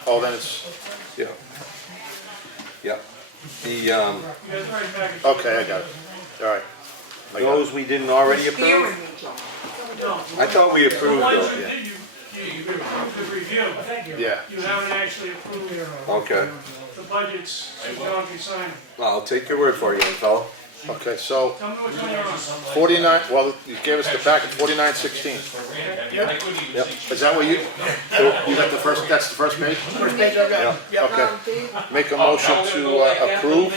Oh, then it's, Yeah. Yeah. The, okay, I got it. All right. I got it. those we didn't already approve? Scaring me, John. I thought we The approved ones those, you yeah. did, you approved the review. Yeah. You haven't actually approved Okay. the budgets, so John can sign. I'll take your word for it, young fellow. Okay, so Tell me which one you're on. 49, well, you gave us the packet, 4916. Yep. Is that what you got the first, that's the first page? First page I got. Yep. Okay. Make a motion to approve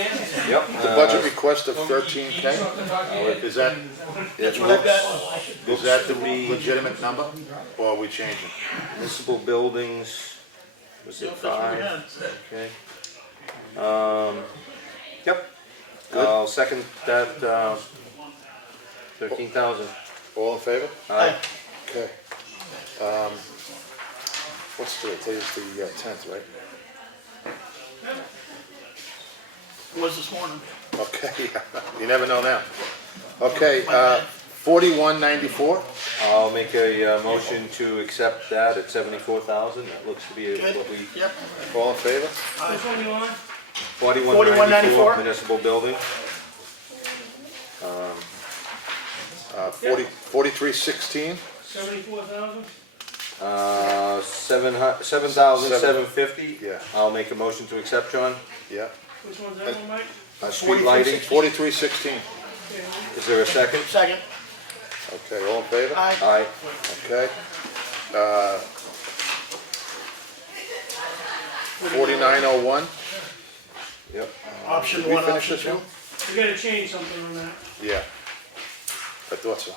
Yep. the budget request of 13K? Is that, It is that the legitimate number, or are we changing? municipal buildings, was it That's what we 5? had. Okay. Yep. I'll second that, 13,000. All in favor? Aye. Okay. What's today? Today's the 10th, right? It was this morning. Okay, you never know now. Okay, 4194? I'll make a motion to accept that at 74,000. That looks to be Good. what we, Yep. All in favor? Which one you on? 4194 municipal building. 4316? 74,000? 7,750. Yeah. I'll make a motion to accept, John. Yeah. Which one's that one, Mike? Street lighting. 4316. Is there a second? Second. Okay, all in favor? Aye. Aye. Okay. 4901? Yep. Option Did we one, finish option this two. one? You gotta change something on that. Yeah. I thought so.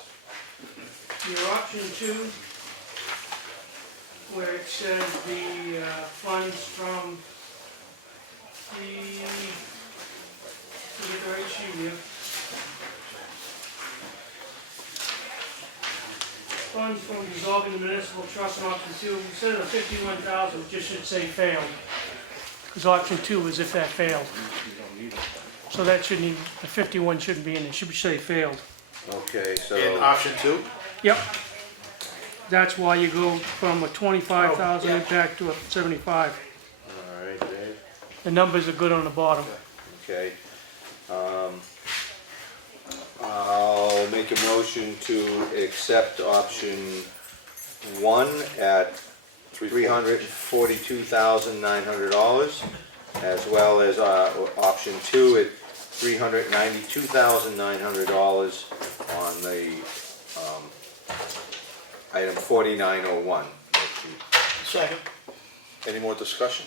Your option 2, where it says the funds from the, to get the right sheet here. Funds from dissolving the municipal trust in option 2, instead of the 51,000, it just should say failed. Because option 2 is if that failed. So that shouldn't even, the 51 shouldn't be in it, it should say failed. Okay, so. In option 2? Yep. That's why you go from a 25,000 impact to a 75. All right, Dave. The numbers are good on the bottom. Okay. I'll make a motion to accept option 1 at $342,900, as well as option 2 at $392,900 on the item 4901. Second. Any more discussion?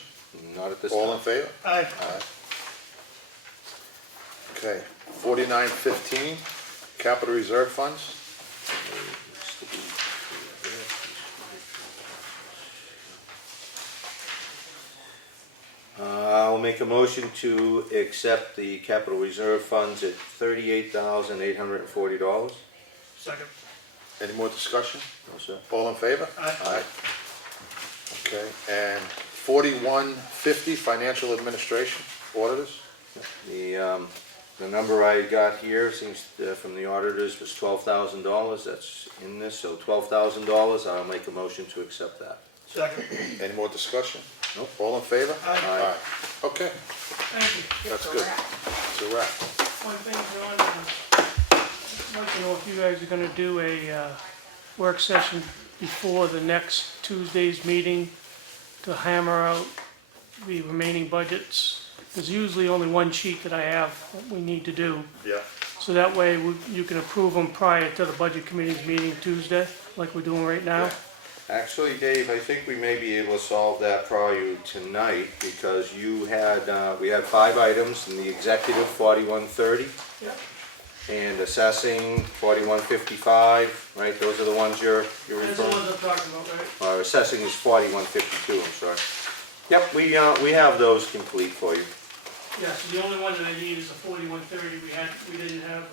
Not at this All in time. favor? Aye. Aye. Okay, 4915, capital reserve funds. I'll make a motion to accept the capital reserve funds at $38,840. Second. Any more discussion? No, sir. All in favor? Aye. Okay, and 4150, financial administration, auditors? The the number I got here seems, from the auditors, was $12,000. That's in this, so $12,000. I'll make a motion to accept that. Second. Any more discussion? Nope. All in favor? Aye. Okay, Thank you. that's good. It's a wrap. One thing, John, I'd like to know if you guys are gonna do a work session before the next Tuesday's meeting to hammer out the remaining budgets. There's usually only one sheet that I have that we need to do, Yeah, so that way you can approve them prior to the budget committee's meeting Tuesday, like we're doing right now. Actually, Dave, I think we may be able to solve that problem tonight, because you had, we had 5 items, and the executive, 4130. Yep. And assessing, 4155, right? Those are the ones you're That's the referring ones to? I'm talking about, right? Assessing is 4152, I'm sorry. Yep, we have those complete for you. Yeah, so the only one that I need is the 4130. We didn't have,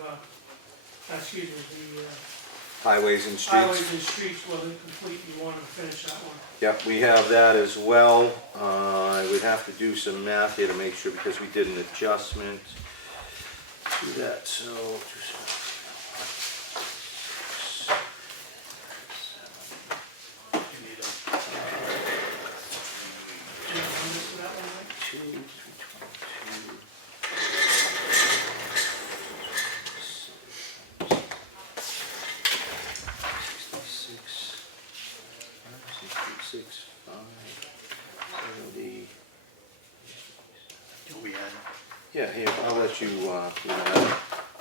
excuse me, the Highways and highways streets. and streets wasn't complete. You wanted to finish that one. Yep, we have that as well. I would have to do some math here to make sure, because we did an adjustment to that, so. You need a, Do you have numbers for that one, Mike? 70. you'll be adding. Yeah, here, I'll let you, do that.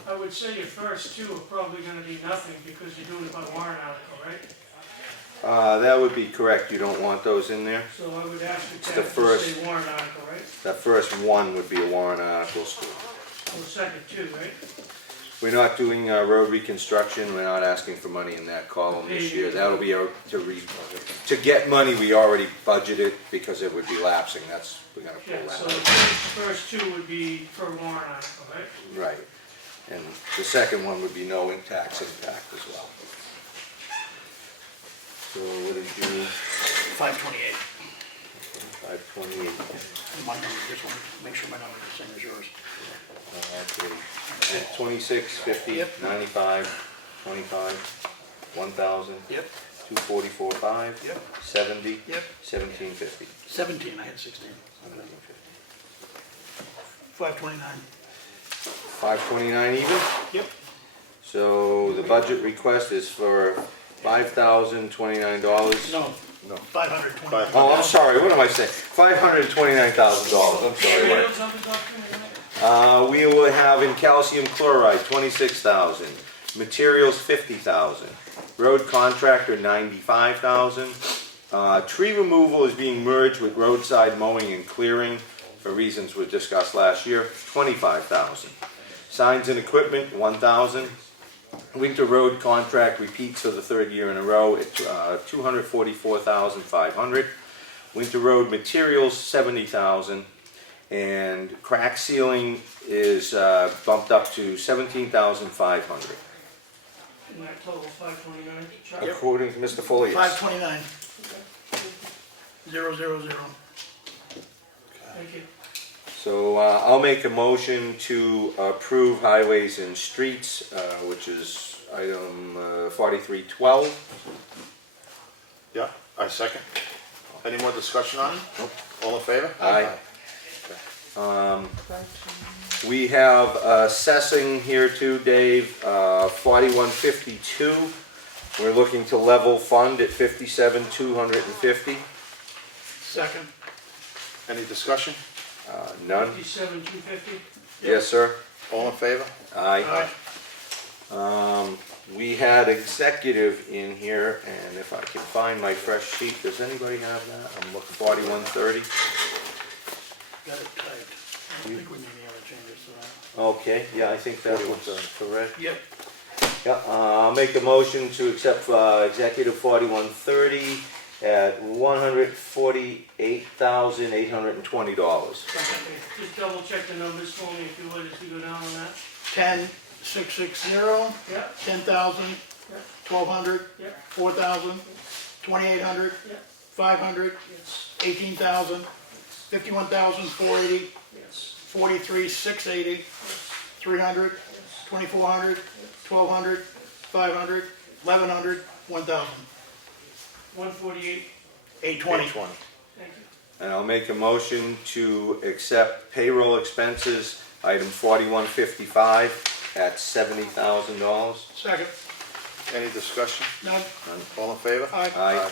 I would say your first two are probably gonna be nothing because you're doing it by warrant article, right? That would be correct, you don't want those in there? So I would ask you It's to the have to first. say warrant article, right? That first one would be a warrant article. Or the second two, right? We're not doing road reconstruction, we're not asking for money in that column this year. That'll be to get money we already budgeted, because it would be lapsing, we're gonna pull Yeah, so that. the first two would be per warrant article, right? Right, and the second one would be no tax impact as well. So what did you, 528. 528, My number, just want to make sure my number is the same as yours. okay. 26, 50, Yep. 95, 25, 1,000. Yep. 244.5. Yep. 70. Yep. 1750. 17, I had 16. 529. 529 even? Yep. So the budget request is for $5,029. No, 529. Oh, I'm sorry, what am I saying? $529,000, I'm sorry. Mike. Those numbers up there, right? We will have in calcium chloride, 26,000. Materials, 50,000. Road contractor, 95,000. Tree removal is being merged with roadside mowing and clearing for reasons we discussed last year, 25,000. Signs and equipment, 1,000. Winter road contract repeats for the 3rd year in a row at 244,500. Winter road materials, 70,000. And crack sealing is bumped up to 17,500. And that total 529. Chuck? According to Mr. Foley. 529. 000. Thank you. So I'll make a motion to approve highways and streets, which is item 4312. yeah, I second. Any more discussion on it? Nope. All in favor? Aye. We have assessing here too, Dave, 4152. We're looking to level fund at 57,250. Second. Any discussion? None? 57,250. Yes, sir. All in favor? Aye. We had executive in here, and if I can find my fresh sheet, does anybody have that? I'm looking 4130. Got it typed. I don't think we made any other changes to that. Okay, yeah, I think that was correct. Yep. Yeah, I'll make a motion to accept executive 4130 at $148,820. Second. Just double check the numbers for me if you would, as we go down on that. 10,660. Yeah, 10,000. yeah, 1,200. yeah, 4,000. 2,800. yeah, 500. yes, 18,000. 51,480. yes, 43,680. 300, 2,400, 1,200, 500, 1,100, 1,000. 148, 820. 820. thank you. And I'll make a motion to accept payroll expenses, item 4155 at $70,000. Second. Any discussion? None. None? All in favor? Aye. Aye.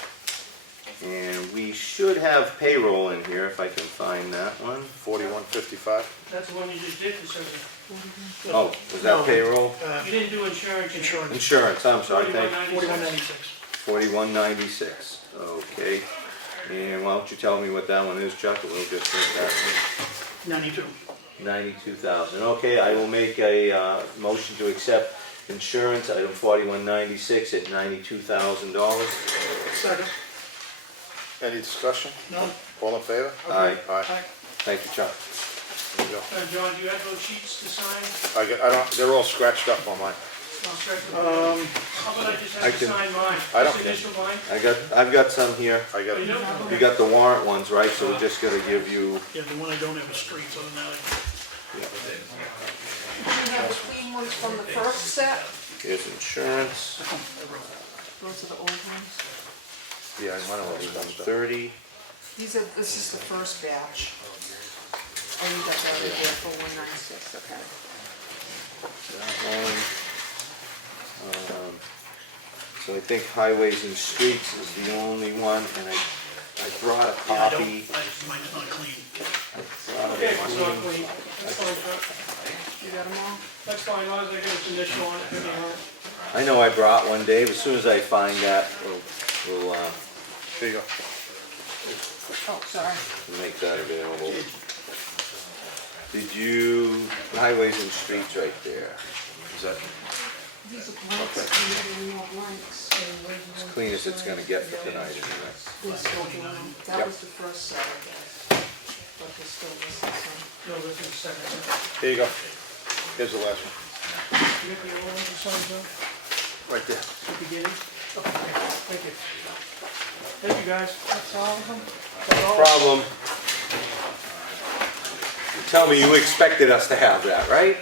And we should have payroll in here if I can find that one. 4155. That's the one you just did, so Oh, was that No. payroll? you didn't do insurance. Insurance. Insurance, I'm sorry, thank you. 4196. 4196, okay. And why don't you tell me what that one is, Chuck, and we'll just take that one. 92. 92,000, okay, I will make a motion to accept insurance, item 4196 at $92,000. Second. Any discussion? None. All in favor? Aye. Aye. Aye. Thank you, Chuck. There you go. John, do you have those sheets to sign? I don't, they're all scratched up on mine. I'll start with how about I just I have to can- sign mine? I don't- Just initial mine? I've got some here. I got You it. do? You got the warrant ones, right, so we're just gonna give you, Yeah, the one I don't have a street, so now You have the clean ones from the first set, here's insurance, those are the old ones. Yeah, I might have already done that. 30, These are, this is the first batch. Oh, you got that right there for 196, okay. that one. So I think highways and streets is the only one, and I brought a Yeah, I don't, copy. mine's not clean. Okay, it's not clean. That's fine, Chuck. You got them all? That's fine, as long as I get its initial on it, it'll be all right. I know I brought one, Dave, as soon as I find that, we'll There you go. Oh, sorry. make that available. Did you, highways and streets right there, Is that, These are blanks, and there are no blanks. as clean as it's gonna get for tonight, isn't it? They're still doing them. That Yep. was the first set, I guess. But they're still missing some. No, this is the second one. there you go. Here's the last one. You get the old one to sign, John? Right there. At the beginning? Okay, thank you. Thank you, guys. That's all of them? That's all? Problem. Tell me you expected us to have that, right?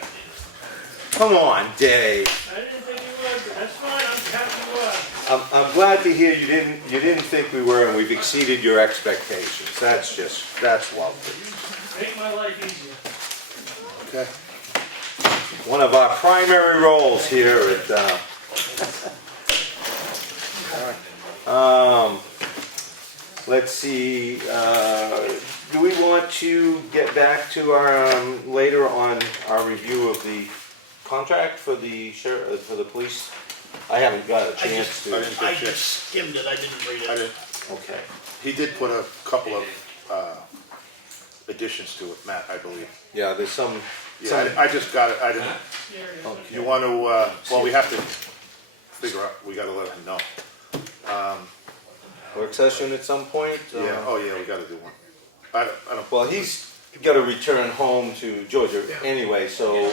Come on, Dave. I didn't think you would, but that's fine, I'm happy you would. I'm glad to hear you didn't think we were, and we've exceeded your expectations. That's lovely. Make my life easier. Okay. One of our primary roles here at, let's see, do we want to get back to our, later on our review of the contract for the for the police? I haven't got a chance I to. didn't I get you. just skimmed it, I didn't read I it. didn't, Okay. he did put a couple of additions to it, Matt, I believe. Yeah, there's some. Yeah, I just got it, I didn't, Okay. you want to, well, we have to figure out, we gotta let him know. Work session at some point? Yeah, oh yeah, we gotta do one. I don't, Well, he's got to return home to Georgia anyway, so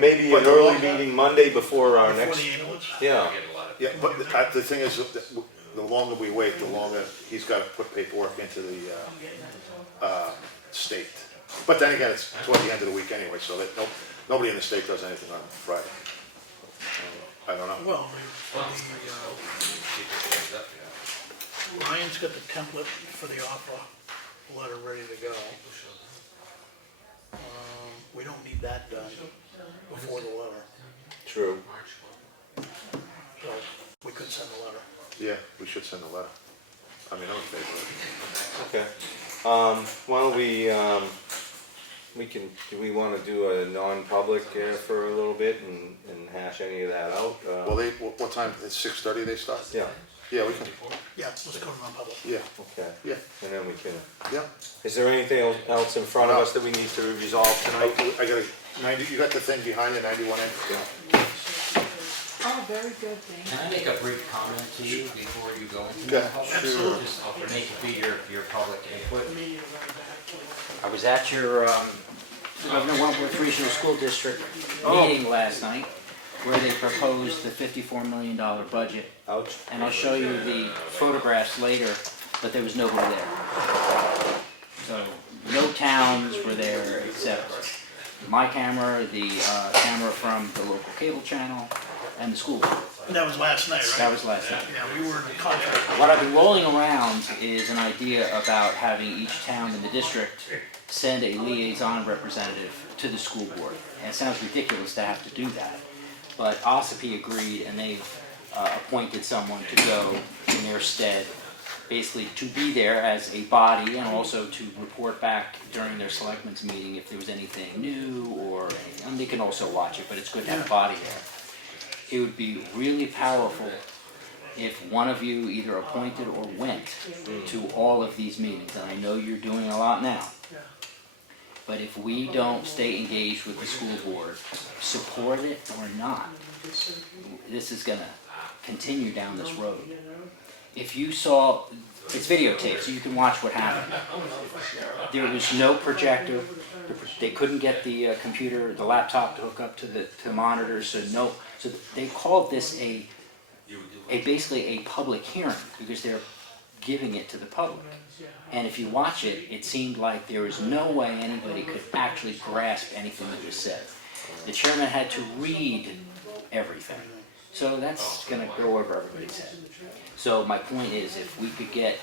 maybe But an the early long- meeting Monday before our Before next. the ambulance? Yeah, yeah, but the thing is, that the longer we wait, the longer he's gotta put paperwork into the state. But then again, it's toward the end of the week anyway, so that nobody in the state does anything on Friday. I don't know. Well, Ryan's got the template for the offer letter ready to go. We don't need that done before the letter, true. so we could send a letter. Yeah, we should send a letter. I mean, I'm in favor of it. Okay. Why don't do we want to do a non-public for a little bit and hash any of that out? Well, what time, it's 6:30 they start? Yeah, Yeah, we can, Yeah, let's go to non-public. yeah, okay. yeah, And then we can, yeah. is there anything else in front of us that we need to resolve tonight? I got you got the thing behind you, 91A? Oh, very good, thank you. Can I make a brief comment to you before you go into Yeah, non-public? sure. Just for me to be your public input. Meeting right back. I was at your Governor Wentworth Regional School District meeting last night where they proposed the $54 million budget. Ouch. And I'll show you the photographs later, but there was nobody there. So no towns were there except my camera, the camera from the local cable channel, and the school. That was last night, right? That was last night. Yeah, we were in contract. What I've been rolling around is an idea about having each town in the district send a liaison representative to the school board. And it sounds ridiculous to have to do that, but OSIP agreed, and they've appointed someone to go in their stead, basically to be there as a body and also to report back during their selectmen's meeting if there was anything new or, and they can also watch it, but it's good to have a body there. It would be really powerful if one of you either appointed or went to all of these meetings, and I know you're doing a lot now. But if we don't stay engaged with the school board, support it or not, this is gonna continue down this road. If you saw, it's videotaped, so you can watch what happened. There was no projector. They couldn't get the computer, the laptop to hook up to the monitors, so they called this basically a public hearing because they're giving it to the public. And if you watch it, it seemed like there was no way anybody could actually grasp anything that was said. The chairman had to read everything. So that's gonna go over everybody's head. So my point is, if we could get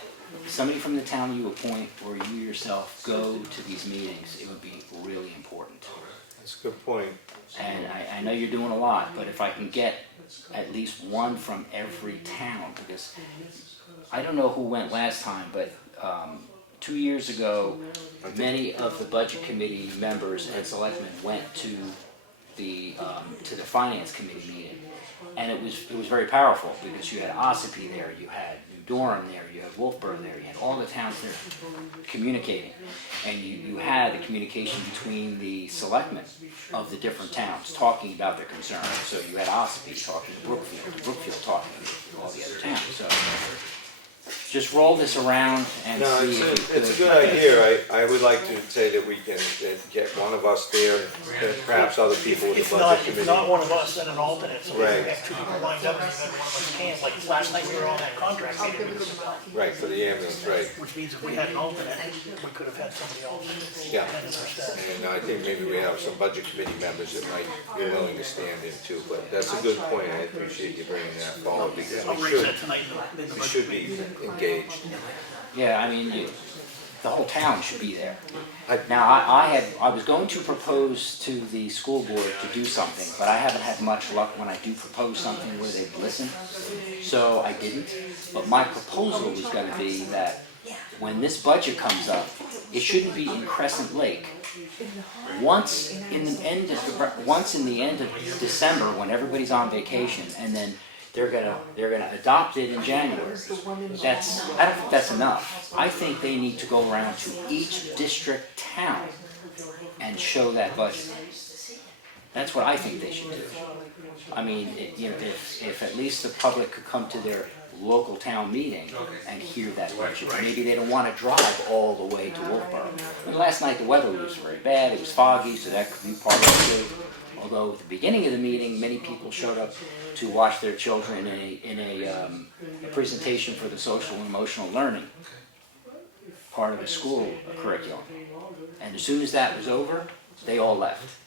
somebody from the town you appoint or you yourself go to these meetings, it would be really important. That's a good point. And I know you're doing a lot, but if I can get at least one from every town, because I don't know who went last time, but 2 years ago, many of the budget committee members and selectmen went to the finance committee meeting. And it was very powerful because you had Ossipee there, you had New Durham there, you had Wolfboro there, you had all the towns there communicating. And you had the communication between the selectmen of the different towns talking about their concerns. So you had Ossipee talking to Brookfield talking to all the other towns. So just roll this around and No, see if we it's a good idea. I would like to say that we can get one of us there, and perhaps other people with the budget If committee. not one of us, then an alternate, so we Right. have two people lined up, and then one of us can, like last night we were on that contract meeting. Right, for the ambulance, right. Which means if we had an alternate, we could have had somebody else. Yeah. in their stead. And I think maybe we have some budget committee members that might be willing to stand in too, but that's a good point. I appreciate you bringing that forward because I'll we raise should, that tonight in the we budget should be engaged. Yeah, I mean, the whole town should be there. Now, I was going to propose to the school board to do something, but I haven't had much luck when I do propose something where they listen, so I didn't. But my proposal was gonna be that when this budget comes up, it shouldn't be in Crescent Lake. Once in the end of December, when everybody's on vacation, and then they're gonna adopt it in January. I don't think that's enough. I think they need to go around to each district town and show that budget. That's what I think they should do. I mean, if at least the public could come to their local town meeting and hear that budget. Maybe they don't want to drive all the way to Wolfboro. And last night the weather was very bad, it was foggy, so that could be part of it too. Although at the beginning of the meeting, many people showed up to watch their children in a presentation for the social and emotional learning part of the school curriculum. And as soon as that was over, they all left.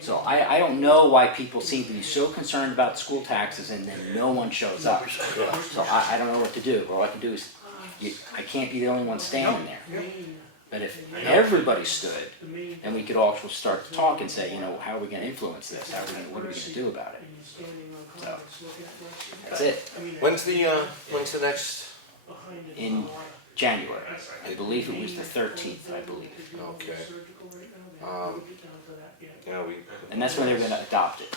So I don't know why people seem to be so concerned about school taxes and then no one shows up. So I don't know what to do. All I can do is, I can't be the only one standing there. But if everybody stood, then we could all start to talk and say, how are we going to influence this? What are we going to do about it? So, that's it. When's the next? In January. I believe it was the 13th, I believe. Okay. And that's when they're going to adopt it.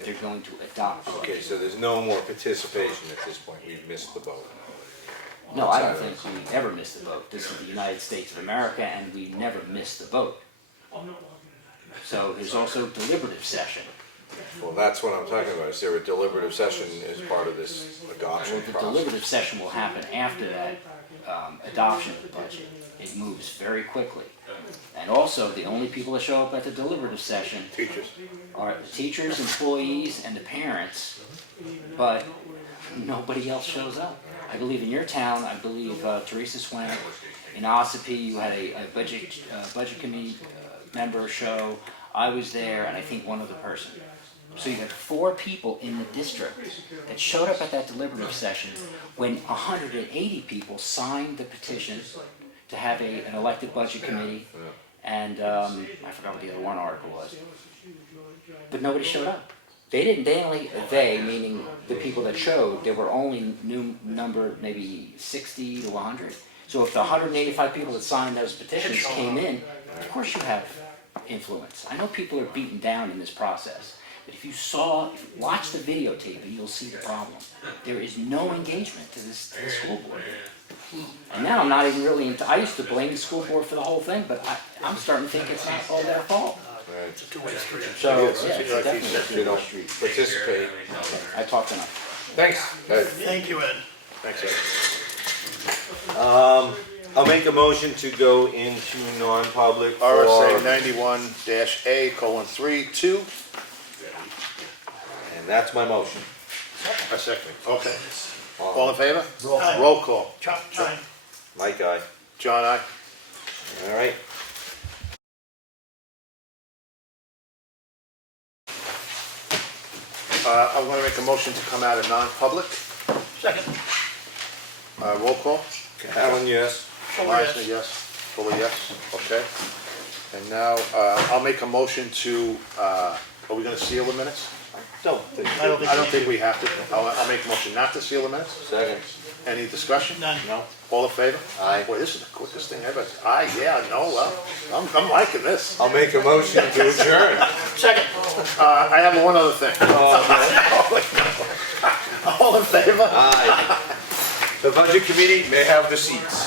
They're going to adopt it. Okay, so there's no more participation at this point. We've missed the boat. No, I don't think we ever missed the boat. This is the United States of America, and we never missed the boat. So there's also deliberative session. Well, that's what I'm talking about. Is there a deliberative session as part of this adoption Well, the process? deliberative session will happen after that adoption of the budget. It moves very quickly. And also, the only people that show up at the deliberative session are the teachers, employees, and the parents, but nobody else shows up. I believe in your town, I believe Teresa Swank, in Ossipee, you had a budget committee member show, I was there, and I think one other person. So you had 4 people in the district that showed up at that deliberative session when 180 people signed the petition to have an elected budget committee, and I forgot what the other warrant article was. But nobody showed up. They, meaning the people that showed, there were only numbered maybe 60 to 100. So if the 185 people that signed those petitions came in, of course you have influence. I know people are beaten down in this process, but if you watch the videotape, you'll see the problem. There is no engagement to the school board. And now I'm not even really into, I used to blame the school board for the whole thing, but I'm starting to think it's not all their fault. It's a two-way street. So, Yes, yeah, it's like he definitely a said, you know, street. participate. I talked enough. Thanks. Thank you, Ed. Thanks, Ed. I'll make a motion to go into non-public for. RSA 91-A:3, 2. And that's my motion. A second, okay. All in favor? Aye. Roll call. Chop, chime. Mike, aye. John, aye. All right. I'm gonna make a motion to come out of non-public. Second. Roll call. Alan, yes. Meisner, yes. Fuller, yes. Okay. And now, I'll make a motion to, are we gonna seal the minutes? Don't. I don't think. I don't think we have to. I'll make a motion not to seal the minutes. Second. Any discussion? None. No? All in favor? Aye. Boy, this is the quickest thing ever. Aye, yeah, no, well, I'm liking this. I'll make a motion to adjourn. Second. I have one other thing. All in favor? Aye. The budget committee may have the seats.